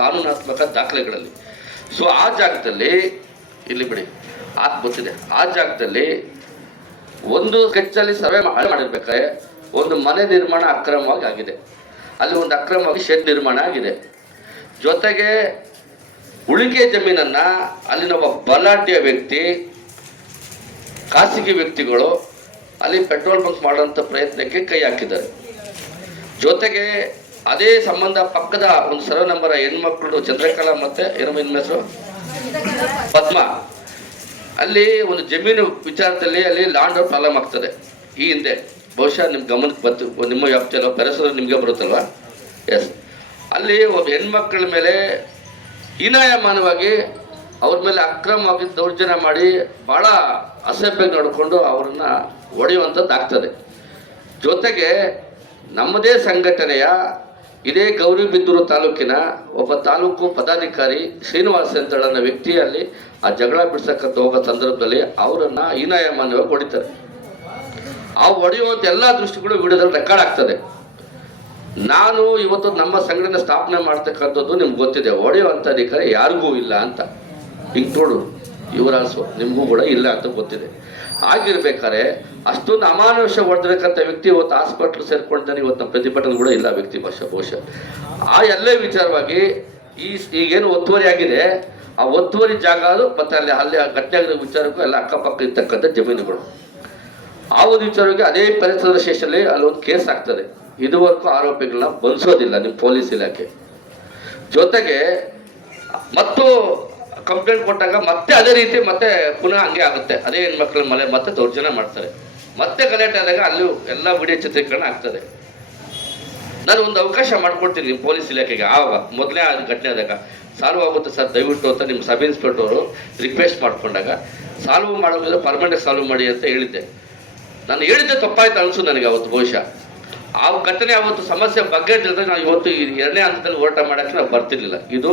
ಕಾನೂನಾತ್ಮಕ ದಾಖಲೆಗಳಲ್ಲಿ. ಸೊ ಆ ಜಾಗದಲ್ಲಿ ಇಲ್ಲಿ ಬಿಡಿ ಗೊತ್ತಿದೆ, ಆ ಜಾಗದಲ್ಲಿ ಒಂದು ಸ್ಕೆಚ್ಚಲ್ಲಿ ಸರ್ವೆ ಮಾಡಿರ್ಬೇಕಾದ್ರೆ ಒಂದು ಮನೆ ನಿರ್ಮಾಣ ಅಕ್ರಮವಾಗಿ ಆಗಿದೆ, ಅಲ್ಲಿ ಒಂದು ಅಕ್ರಮವಾಗಿ ಶೆಡ್ ನಿರ್ಮಾಣ ಆಗಿದೆ. ಜೊತೆಗೆ ಉಳಿಕೆ ಜಮೀನನ್ನು ಅಲ್ಲಿನ ಒಬ್ಬ ಬಲಾಢ್ಯ ವ್ಯಕ್ತಿ, ಖಾಸಗಿ ವ್ಯಕ್ತಿಗಳು ಅಲ್ಲಿ ಪೆಟ್ರೋಲ್ ಬಂಕ್ ಮಾಡುವಂಥ ಪ್ರಯತ್ನಕ್ಕೆ ಕೈ ಹಾಕಿದ್ದಾರೆ. ಜೊತೆಗೆ ಅದೇ ಸಂಬಂಧ ಪಕ್ಕದ ಒಂದು ಸರ್ವೆ ನಂಬರ್ ಹೆಣ್ಮಕ್ಳು ಚಂದ್ರಕಲಾ ಮತ್ತು ಹೆಸರು ಪದ್ಮ, ಅಲ್ಲಿ ಒಂದು ಜಮೀನು ವಿಚಾರದಲ್ಲಿ ಅಲ್ಲಿ ಲ್ಯಾಂಡ್ ಪ್ರಾಬ್ಲಮ್ ಆಗ್ತದೆ. ಈ ಹಿಂದೆ ಬಹುಶಃ ನಿಮ್ಮ ಗಮನಕ್ಕೆ ನಿಮ್ಮ ವ್ಯಾಪ್ತಿಯಲ್ಲ ಬೆರೆಸೋದು ನಿಮಗೆ ಬರುತ್ತಲ್ವ? ಎಸ್, ಅಲ್ಲಿ ಒಬ್ಬ ಹೆಣ್ಮಕ್ಳ ಮೇಲೆ ಹೀನಾಯಮಾನವಾಗಿ ಅವ್ರ ಮೇಲೆ ಅಕ್ರಮವಾಗಿ ದೌರ್ಜನ್ಯ ಮಾಡಿ ಭಾಳ ಅಸಭ್ಯವಾಗಿ ನಡ್ಕೊಂಡು ಅವರನ್ನು ಹೊಡೆಯುವಂಥದ್ದು ಆಗ್ತದೆ. ಜೊತೆಗೆ ನಮ್ಮದೇ ಸಂಘಟನೆಯ ಇದೇ ಗೌರಿಬಿದನೂರು ತಾಲೂಕಿನ ಒಬ್ಬ ತಾಲೂಕು ಪದಾಧಿಕಾರಿ ಶ್ರೀನಿವಾಸ್ ಅಂತೇಳನ್ನ ವ್ಯಕ್ತಿಯಲ್ಲಿ ಆ ಜಗಳ ಬಿಡ್ಸಕ್ಕಂತ ಹೋಗೋ ಸಂದರ್ಭದಲ್ಲಿ ಅವರನ್ನು ಹೀನಾಯಮಾನವಾಗಿ ಹೊಡಿತಾರೆ. ಆ ಹೊಡೆಯುವಂಥ ಎಲ್ಲ ದೃಷ್ಟಿಗಳು ವಿಡಿಯೋದಲ್ಲಿ ರೆಕಾರ್ಡ್ ಆಗ್ತದೆ. ನಾನು ಇವತ್ತು ನಮ್ಮ ಸಂಘಟನೆ ಸ್ಥಾಪನೆ ಮಾಡ್ತಕ್ಕಂಥದ್ದು ನಿಮ್ಗೆ ಗೊತ್ತಿದೆ, ಹೊಡೆಯುವಂಥ ಅಧಿಕಾರಿ ಯಾರಿಗೂ ಇಲ್ಲ ಅಂತ, ಇನ್ಕ್ಲೂಡ್ ಯುವರಾಜು ನಿಮಗೂ ಕೂಡ ಇಲ್ಲ ಅಂತ ಗೊತ್ತಿದೆ. ಆಗಿರ್ಬೇಕಾದ್ರೆ ಅಷ್ಟೊಂದು ಅಮಾನುಷ ಹೊಡೆದಿರಕ್ಕಂಥ ವ್ಯಕ್ತಿ ಇವತ್ತು ಹಾಸ್ಪಿಟ್ಲ್ ಸೇರ್ಕೊಳ್ತಾನೆ, ಇವತ್ತು ನಮ್ಮ ಪ್ರತಿಭಟನೆ ಕೂಡ ಇಲ್ಲ ವ್ಯಕ್ತಿ ಬಹುಶಃ ಆ ಎಲ್ಲೇ ವಿಚಾರವಾಗಿ ಈಗೇನು ಒತ್ತುವರಿ ಆಗಿದೆ, ಆ ಒತ್ತುವರಿ ಜಾಗ ಅದು ಮತ್ತೆ ಅಲ್ಲಿ ಘಟನೆ ಆಗಿರೋ ವಿಚಾರಕ್ಕೂ ಎಲ್ಲ ಅಕ್ಕಪಕ್ಕ ಇರ್ತಕ್ಕಂಥ ಜಮೀನುಗಳು, ಆ ಒಂದು ವಿಚಾರವಾಗಿ ಅದೇ ಪರಿಸರದ ಸ್ಟೇಷನಲ್ಲಿ ಅಲ್ಲೊಂದು ಕೇಸ್ ಆಗ್ತದೆ. ಇದುವರೆಗೂ ಆರೋಪಿಗಳನ್ನ ಬಂಧಿಸೋದಿಲ್ಲ ನಿಮ್ಮ ಪೊಲೀಸ್ ಇಲಾಖೆ. ಜೊತೆಗೆ ಮತ್ತು ಕಂಪ್ಲೇಂಟ್ ಕೊಟ್ಟಾಗ ಮತ್ತೆ ಅದೇ ರೀತಿ ಮತ್ತೆ ಪುನಃ ಹಂಗೆ ಆಗುತ್ತೆ, ಅದೇ ಹೆಣ್ಮಕ್ಳ ಮನೆ ಮತ್ತೆ ದೌರ್ಜನ್ಯ ಮಾಡ್ತಾರೆ, ಮತ್ತೆ ಗಲಾಟೆ ಆದಾಗ ಅಲ್ಲೂ ಎಲ್ಲ ವಿಡಿಯೋ ಚಿತ್ರೀಕರಣ ಆಗ್ತದೆ. ನಾನು ಒಂದು ಅವಕಾಶ ಮಾಡ್ಕೊಡ್ತೀನಿ ನಿಮ್ಮ ಪೊಲೀಸ್ ಇಲಾಖೆಗೆ. ಆವಾಗ ಮೊದಲೇ ಅದು ಘಟನೆ ಆದಾಗ ಸಾಲ್ವ್ ಆಗುತ್ತೆ ಸರ್ ದಯವಿಟ್ಟು ಅಂತ ನಿಮ್ಮ ಸಬ್ ಇನ್ಸ್ಪೆಕ್ಟರ್ ಅವರು ರಿಕ್ವೆಸ್ಟ್ ಮಾಡ್ಕೊಂಡಾಗ ಸಾಲ್ವ್ ಮಾಡೋದಿಲ್ಲ ಪರ್ಮನೆಂಟ್ ಸಾಲ್ವ್ ಮಾಡಿ ಅಂತ ಹೇಳಿದ್ದೆ. ನಾನು ಹೇಳಿದ್ದೆ ತಪ್ಪಾಯ್ತು ಅನಿಸು ನನಗೆ ಅವತ್ತು. ಬಹುಶಃ ಆ ಘಟನೆ ಅವತ್ತು ಸಮಸ್ಯೆ ಬಗೆಹರಿಸಿದ್ರೆ ನಾವು ಇವತ್ತು ಈ 2ನೇ ಹಂತದಲ್ಲಿ ಹೋರಾಟ ಮಾಡೋಕ್ಕೆ ನಾವು ಬರ್ತಿರ್ಲಿಲ್ಲ. ಇದು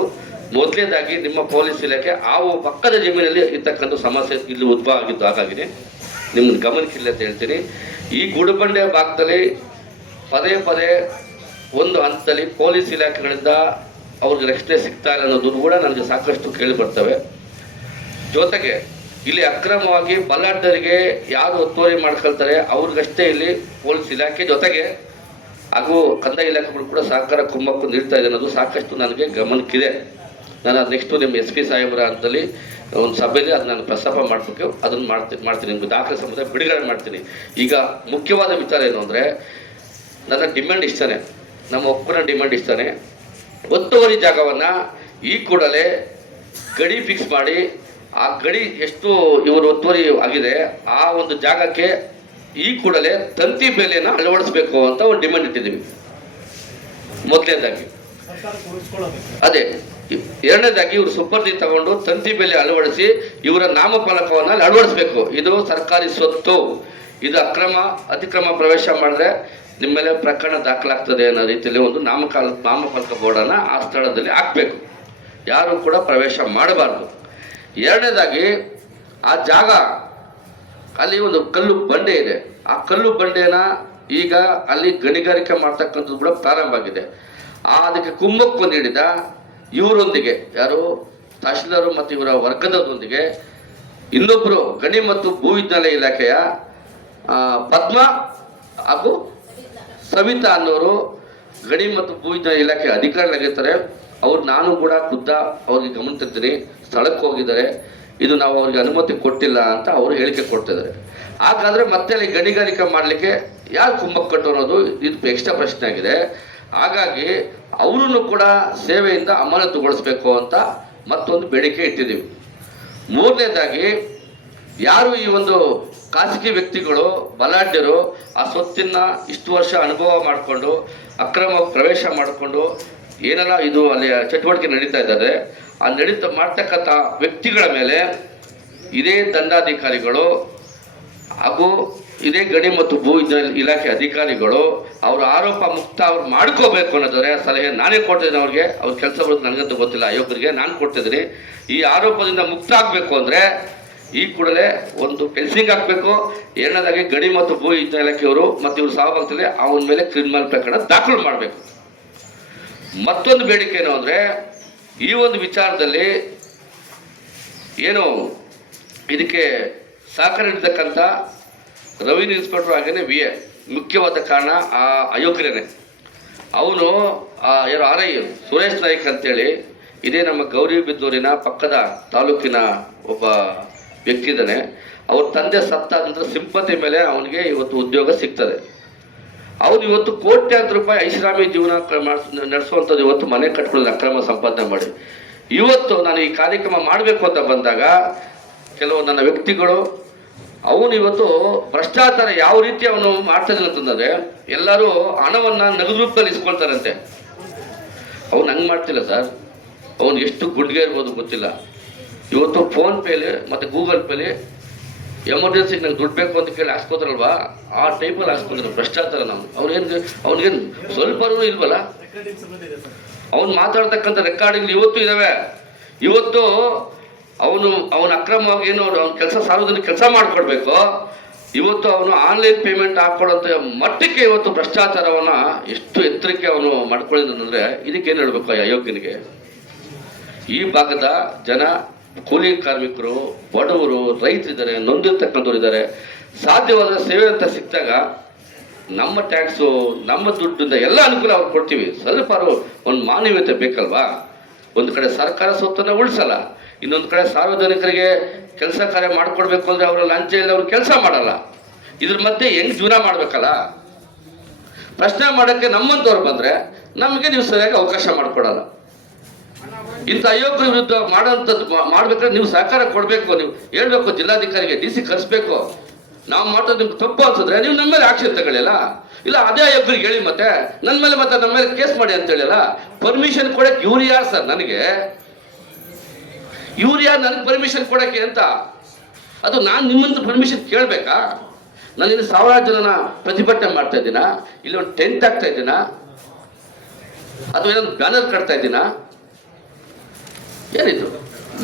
ಮೊದಲನೇದಾಗಿ ನಿಮ್ಮ ಪೊಲೀಸ್ ಇಲಾಖೆ ಆ ಪಕ್ಕದ ಜಮೀನಲ್ಲಿ ಇರ್ತಕ್ಕಂಥ ಸಮಸ್ಯೆ ಇಲ್ಲಿ ಉದ್ಭವ ಆಗಿದ್ದು. ಹಾಗಾಗಿ ನಿಮ್ಮನ್ನು ಗಮನಕ್ಕಿಲ್ಲ ಅಂತ ಹೇಳ್ತೀನಿ. ಈ ಗುಡುಬಂಡೆ ಭಾಗದಲ್ಲಿ ಪದೇ ಪದೇ ಒಂದು ಹಂತದಲ್ಲಿ ಪೊಲೀಸ್ ಇಲಾಖೆಗಳಿಂದ ಅವ್ರಿಗೆ ರಕ್ಷಣೆ ಸಿಗ್ತಾ ಇಲ್ಲ ಅನ್ನೋದು ಕೂಡ ನನಗೆ ಸಾಕಷ್ಟು ಕೇಳಿ ಬರ್ತವೆ. ಜೊತೆಗೆ ಇಲ್ಲಿ ಅಕ್ರಮವಾಗಿ ಬಲಾಢ್ಯರಿಗೆ ಯಾರು ಒತ್ತುವರಿ ಮಾಡ್ಕೊಳ್ತಾರೆ ಅವ್ರಿಗಷ್ಟೇ ಇಲ್ಲಿ ಪೊಲೀಸ್ ಇಲಾಖೆ ಜೊತೆಗೆ ಹಾಗೂ ಕಂದಾಯ ಇಲಾಖೆಗಳು ಕೂಡ ಸಹಕಾರ ಕುಮ್ಮಕ್ಕು ನೀಡ್ತಾ ಇದೆ ಅನ್ನೋದು ಸಾಕಷ್ಟು ನನಗೆ ಗಮನಕ್ಕಿದೆ. ನಾನು ನೆಕ್ಸ್ಟು ನಿಮ್ಮ SP ಸಾಹೇಬರ ಅಂತಲ್ಲಿ ಒಂದು ಸಭೆಯಲ್ಲಿ ಅದು ನಾನು ಪ್ರಸ್ತಾಪ ಮಾಡಬೇಕು, ಅದನ್ನು ಮಾಡ್ತೀನಿ ನಿಮ್ಗೆ ದಾಖಲೆ ಸಮೇತ ಬಿಡುಗಡೆ ಮಾಡ್ತೀನಿ. ಈಗ ಮುಖ್ಯವಾದ ವಿಚಾರ ಏನು ಅಂದರೆ, ನನ್ನ ಡಿಮ್ಯಾಂಡ್ ಇಷ್ಟನೇ, ನಮ್ಮ ಒಕ್ಕೂಟ ಡಿಮ್ಯಾಂಡ್ ಇಷ್ಟನೇ, ಒತ್ತುವರಿ ಜಾಗವನ್ನು ಈ ಕೂಡಲೇ ಗಡಿ ಫಿಕ್ಸ್ ಮಾಡಿ, ಆ ಗಡಿ ಎಷ್ಟು ಇವರು ಒತ್ತುವರಿ ಆಗಿದೆ ಆ ಒಂದು ಜಾಗಕ್ಕೆ ಈ ಕೂಡಲೇ ತಂತಿ ಬೇಲಿಯನ್ನು ಅಳವಡಿಸಬೇಕು ಅಂತ ಒಂದು ಡಿಮ್ಯಾಂಡ್ ಇಟ್ಟಿದ್ದೀವಿ ಮೊದಲನೇದಾಗಿ. ಅದೇ ಎರಡನೇದಾಗಿ ಇವರು ಸುಪರ್ದಿ ತಗೊಂಡು ತಂತಿ ಬೇಲಿ ಅಳವಡಿಸಿ ಇವರ ನಾಮಫಲಕವನ್ನು ಅಳವಡಿಸಬೇಕು. ಇದು ಸರ್ಕಾರಿ ಸ್ವತ್ತು, ಇದು ಅತಿಕ್ರಮ ಪ್ರವೇಶ ಮಾಡಿದ್ರೆ ನಿಮ್ಮ ಮೇಲೆ ಪ್ರಕರಣ ದಾಖಲಾಗ್ತದೆ ಅನ್ನೋ ರೀತಿಯಲ್ಲಿ ಒಂದು ನಾಮಫಲಕ ಬೋರ್ಡನ್ನು ಆ ಸ್ಥಳದಲ್ಲಿ ಹಾಕಬೇಕು, ಯಾರು ಕೂಡ ಪ್ರವೇಶ ಮಾಡಬಾರ್ದು. ಎರಡನೇದಾಗಿ ಆ ಜಾಗ ಅಲ್ಲಿ ಒಂದು ಕಲ್ಲು ಬಂಡೆ ಇದೆ, ಆ ಕಲ್ಲು ಬಂಡೆನ ಈಗ ಅಲ್ಲಿ ಗಣಿಗಾರಿಕೆ ಮಾಡ್ತಕ್ಕಂಥದ್ದು ಕೂಡ ಪ್ರಾರಂಭ ಆಗಿದೆ. ಅದಕ್ಕೆ ಕುಮ್ಮಕ್ಕು ನೀಡಿದ ಇವರೊಂದಿಗೆ, ಯಾರು ತಹಶೀಲ್ದಾರು ಮತ್ತು ಇವರ ವರ್ಗದವರೊಂದಿಗೆ ಇನ್ನೊಬ್ಬರು ಗಣಿ ಮತ್ತು ಭೂವಿಜ್ಞಾನ ಇಲಾಖೆಯ ಪದ್ಮ ಹಾಗೂ ಸವಿತಾ ಅನ್ನೋರು ಗಣಿ ಮತ್ತು ಭೂವಿಜ್ಞಾನ ಇಲಾಖೆ ಅಧಿಕಾರಿಗಳಾಗಿರ್ತಾರೆ. ಅವ್ರು ನಾನು ಕೂಡ ಅವ್ರಿಗೆ ಗಮನ ತರ್ತೀನಿ, ಸ್ಥಳಕ್ಕೆ ಹೋಗಿದ್ದಾರೆ, ಇದು ನಾವು ಅವ್ರಿಗೆ ಅನುಮತಿ ಕೊಟ್ಟಿಲ್ಲ ಅಂತ ಅವರು ಹೇಳಿಕೆ ಕೊಡ್ತಿದ್ದಾರೆ. ಹಾಗಾದರೆ ಮತ್ತೆ ಅಲ್ಲಿ ಗಣಿಗಾರಿಕೆ ಮಾಡಲಿಕ್ಕೆ ಯಾರು ಕುಮ್ಮಕ್ಕು ಕಟ್ಟು ಅನ್ನೋದು ಇದು ಎಕ್ಸ್ಟ್ರಾ ಪ್ರಶ್ನೆ ಆಗಿದೆ. ಹಾಗಾಗಿ ಅವರನ್ನು ಕೂಡ ಸೇವೆಯಿಂದ ಅಮಾನತುಗೊಳಿಸಬೇಕು ಅಂತ ಮತ್ತೊಂದು ಬೇಡಿಕೆ ಇಟ್ಟಿದ್ದೀವಿ. ಮೂರನೇದಾಗಿ, ಯಾರು ಈ ಒಂದು ಖಾಸಗಿ ವ್ಯಕ್ತಿಗಳು ಬಲಾಢ್ಯರು ಆ ಸ್ವತ್ತಿನ ಇಷ್ಟು ವರ್ಷ ಅನುಭವ ಮಾಡಿಕೊಂಡು ಅಕ್ರಮ ಪ್ರವೇಶ ಮಾಡಿಕೊಂಡು ಏನೆಲ್ಲ ಇದು ಅಲ್ಲಿ ಚಟುವಟಿಕೆ ನಡೀತಾ ಇದ್ದಾರೆ, ಆ ಮಾಡ್ತಕ್ಕಂಥ ವ್ಯಕ್ತಿಗಳ ಮೇಲೆ ಇದೇ ದಂಡಾಧಿಕಾರಿಗಳು ಹಾಗೂ ಇದೇ ಗಣಿ ಮತ್ತು ಭೂ ಇಲಾಖೆ ಅಧಿಕಾರಿಗಳು ಅವರ ಆರೋಪ ಮುಕ್ತ ಅವ್ರು ಮಾಡ್ಕೋಬೇಕು ಅನ್ನೋದ್ರೆ ಸಲಹೆ ನಾನೇ ಕೊಡ್ತಿದ್ದೀನಿ ಅವ್ರಿಗೆ. ಅವ್ರ ಕೆಲಸ ಬರೋದು ನನಗಂತೂ ಗೊತ್ತಿಲ್ಲ, ಆಯೋಗರಿಗೆ ನಾನು ಕೊಡ್ತಿದ್ದೀನಿ. ಈ ಆರೋಪದಿಂದ ಮುಕ್ತ ಆಗಬೇಕು ಅಂದರೆ ಈ ಕೂಡಲೇ ಒಂದು ಫೆನ್ಸಿಂಗ್ ಹಾಕಬೇಕು. ಎರಡನೇದಾಗಿ ಗಣಿ ಮತ್ತು ಭೂ ಇಲಾಖೆಯವರು ಮತ್ತು ಇವರು ಸಹಭಾಗದಲ್ಲಿ ಅವನ ಮೇಲೆ ಕ್ರಿಮಿನಲ್ ಪ್ರಕರಣ ದಾಖಲು ಮಾಡಬೇಕು. ಮತ್ತೊಂದು ಬೇಡಿಕೆ ಏನು ಅಂದರೆ, ಈ ಒಂದು ವಿಚಾರದಲ್ಲಿ ಏನು ಇದಕ್ಕೆ ಸಹಕಾರ ನೀಡತಕ್ಕಂಥ ರೆವಿನ್ಯೂ ಇನ್ಸ್ಪೆಕ್ಟರ್ ಹಾಗೇನೆ VA ಮುಖ್ಯವಾದ ಕಾರಣ ಆ ಅಯೋಗ್ಯನೇ. ಅವನು ಯಾರು RI ಸುರೇಶ್ ನಾಯ್ಕ್ ಅಂತೇಳಿ, ಇದೇ ನಮ್ಮ ಗೌರಿಬಿದನೂರಿನ ಪಕ್ಕದ ತಾಲೂಕಿನ ಒಬ್ಬ ವ್ಯಕ್ತಿ ಇದ್ದಾನೆ. ಅವ್ರ ತಂದೆ ಸತ್ತ ನಂತರ ಸಿಂಪತಿ ಮೇಲೆ ಅವನಿಗೆ ಇವತ್ತು ಉದ್ಯೋಗ ಸಿಗ್ತದೆ. ಅವನು ಇವತ್ತು ಕೋಟ್ಯಾಂತರ ರೂಪಾಯಿ ಐಷಾರಾಮಿ ಜೀವನ ನಡೆಸುವಂಥದ್ದು, ಇವತ್ತು ಮನೆ ಕಟ್ಕೊಳ್ಳೋದು ಅಕ್ರಮ ಸಂಪಾದನೆ ಮಾಡಿ. ಇವತ್ತು ನಾನು ಈ ಕಾರ್ಯಕ್ರಮ ಮಾಡಬೇಕು ಅಂತ ಬಂದಾಗ ಕೆಲವು ನನ್ನ ವ್ಯಕ್ತಿಗಳು ಅವನು ಇವತ್ತು ಭ್ರಷ್ಟಾಚಾರ ಯಾವ ರೀತಿ ಅವನು ಮಾಡ್ತಾನೆ ಅಂತಂದರೆ, ಎಲ್ಲರೂ ಹಣವನ್ನು ನಗದು ರೂಪದಲ್ಲಿ ಇಸ್ಕೊಳ್ತಾರಂತೆ. ಅವನು ಹಂಗೆ ಮಾಡ್ತಿಲ್ಲ ಸರ್, ಅವನು ಎಷ್ಟು ಗುಡ್ಗೆ ಇರ್ಬೋದು ಗೊತ್ತಿಲ್ಲ. ಇವತ್ತು ಫೋನ್ಪೇಲಿ ಮತ್ತು ಗೂಗಲ್ ಪೇಲಿ ಎಮರ್ಜೆನ್ಸಿಗೆ ನಂಗೆ ದುಡ್ಡು ಬೇಕು ಅಂತ ಕೇಳಿ ಹಾಕ್ಸ್ಕೋತಾರಲ್ವಾ, ಆ ಟೈಪಲ್ಲಿ ಹಾಕ್ಸ್ಕೊಂಡ್ರೆ ಭ್ರಷ್ಟಾಚಾರ. ಅವ್ನಿಗೇನು ಸ್ವಲ್ಪನೂ ಇಲ್ವಲ್ಲ. ಅವನು ಮಾತಾಡ್ತಕ್ಕಂಥ ರೆಕಾರ್ಡಿಂಗ್ ಇವತ್ತು ಇದ್ದಾವೆ. ಇವತ್ತು ಅವನು ಅಕ್ರಮವಾಗಿ ಏನು ಅವ್ನ ಕೆಲಸ ಸಾರ್ವಜನಿಕ ಕೆಲಸ ಮಾಡಿಕೊಡ್ಬೇಕು, ಇವತ್ತು ಅವನು ಆನ್ಲೈನ್ ಪೇಮೆಂಟ್ ಹಾಕ್ಕೊಳ್ಳೋಂಥ ಮಟ್ಟಕ್ಕೆ ಇವತ್ತು ಭ್ರಷ್ಟಾಚಾರವನ್ನು ಎಷ್ಟು ಎತ್ತರಕ್ಕೆ ಅವನು ಮಾಡ್ಕೊಳ್ಳೋದಂದರೆ ಇದಕ್ಕೇನು ಹೇಳಬೇಕು ಅಯೋಗ್ಯನಿಗೆ. ಈ ಭಾಗದ ಜನ ಕೂಲಿ ಕಾರ್ಮಿಕರು, ಬಡವರು, ರೈತರಿದ್ದಾರೆ, ನೊಂದಿರ್ತಕ್ಕಂಥವ್ರು ಇದ್ದಾರೆ. ಸಾಧ್ಯವಾದ ಸೇವೆ ಅಂತ ಸಿಕ್ಕಿದಾಗ ನಮ್ಮ ಟ್ಯಾಕ್ಸು, ನಮ್ಮ ದುಡ್ಡಿಂದ ಎಲ್ಲ ಅನುಕೂಲ ಅವ್ರು ಕೊಡ್ತೀವಿ. ಸ್ವಲ್ಪ ಒಂದು ಮಾನವೀಯತೆ ಬೇಕಲ್ವಾ. ಒಂದು ಕಡೆ ಸರ್ಕಾರ ಸ್ವತ್ತನ್ನು ಉಳಿಸಲ್ಲ, ಇನ್ನೊಂದು ಕಡೆ ಸಾರ್ವಜನಿಕರಿಗೆ ಕೆಲಸ ಕಾರ್ಯ ಮಾಡಿಕೊಡ್ಬೇಕು ಅಂದರೆ ಅವರ ಲಂಚ ಇಲ್ಲ, ಅವ್ರು ಕೆಲಸ ಮಾಡಲ್ಲ. ಇದ್ರ ಮಧ್ಯೆ ಹೆಂಗೆ ಜೀವನ ಮಾಡಬೇಕಲ್ಲ. ಪ್ರಶ್ನೆ ಮಾಡೋಕ್ಕೆ ನಮ್ಮಂಥವ್ರು ಬಂದರೆ ನಮಗೆ ನೀವು ಸರಿಯಾಗಿ ಅವಕಾಶ ಮಾಡಿಕೊಡಲ್ಲ. ಇಂಥ ಅಯೋಗ್ಯ ವಿರುದ್ಧ ಮಾಡೋಂಥದ್ದು ಮಾಡ್ಬೇಕಾದ್ರೆ ನೀವು ಸಹಕಾರ ಕೊಡಬೇಕು. ನೀವು ಹೇಳ್ಬೇಕು, ಜಿಲ್ಲಾಧಿಕಾರಿಗೆ DC ಕರೆಸ್ಬೇಕು. ನಾವು ಮಾಡೋದು ನಿಮ್ಗೆ ತಪ್ಪು ಅನ್ಸಿದ್ರೆ ನೀವು ನಮ್ಮ ಮೇಲೆ ಆಕ್ಷನ್ ತಗೊಳ್ಳಿಲ್ಲ, ಇಲ್ಲ ಅದೇ ಅಯೋಗ್ಯರಿಗೆ ಹೇಳಿ ಮತ್ತೆ ನನ್ನ ಮೇಲೆ ಮತ್ತೆ ನಮ್ಮ ಮೇಲೆ ಕೇಸ್ ಮಾಡಿ ಅಂತ ಹೇಳಿಲ್ಲ. ಪರ್ಮಿಷನ್ ಕೊಡಕ್ಕೆ ಇವ್ರು ಯಾರು ಸರ್? ನನಗೆ ಪರ್ಮಿಷನ್ ಕೊಡೋಕ್ಕೆ ಅಂತ? ಅದು ನಾನು ನಿಮ್ಮಂತ ಪರ್ಮಿಷನ್ ಕೇಳಬೇಕಾ? ನಾನು ಇಲ್ಲಿ ಸಾವಿರಾರು ಜನನ ಪ್ರತಿಭಟನೆ ಮಾಡ್ತಾ ಇದ್ದೀನ, ಇಲ್ಲಿ ಒಂದು ಟೆಂಟ್ ಆಗ್ತಾ ಇದ್ದೀನ, ಅಥವಾ ಏನೊಂದು ಬ್ಯಾನರ್ ಕಟ್ತಾ ಇದ್ದೀನ? ಏನಿದು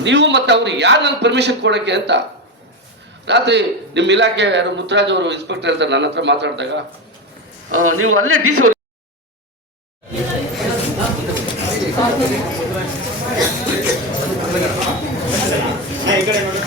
ನೀವು ಮತ್ತು ಅವ್ರು ಯಾರು ನನ್ನ ಪರ್ಮಿಷನ್ ಕೊಡೋಕ್ಕೆ ಅಂತ? ರಾತ್ರಿ ನಿಮ್ಮ ಇಲಾಖೆ ಯಾರು ಮುತ್ತರಾಜ್ ಅವರು ಇನ್ಸ್ಪೆಕ್ಟರ್ ಹೇಳ್ತಾರೆ ನನ್ನ ಹತ್ರ ಮಾತಾಡಿದಾಗ, ನೀವು ಅಲ್ಲೇ ಡಿ ಸಿ ಈ ಕಡೆ ನೋಡಿ.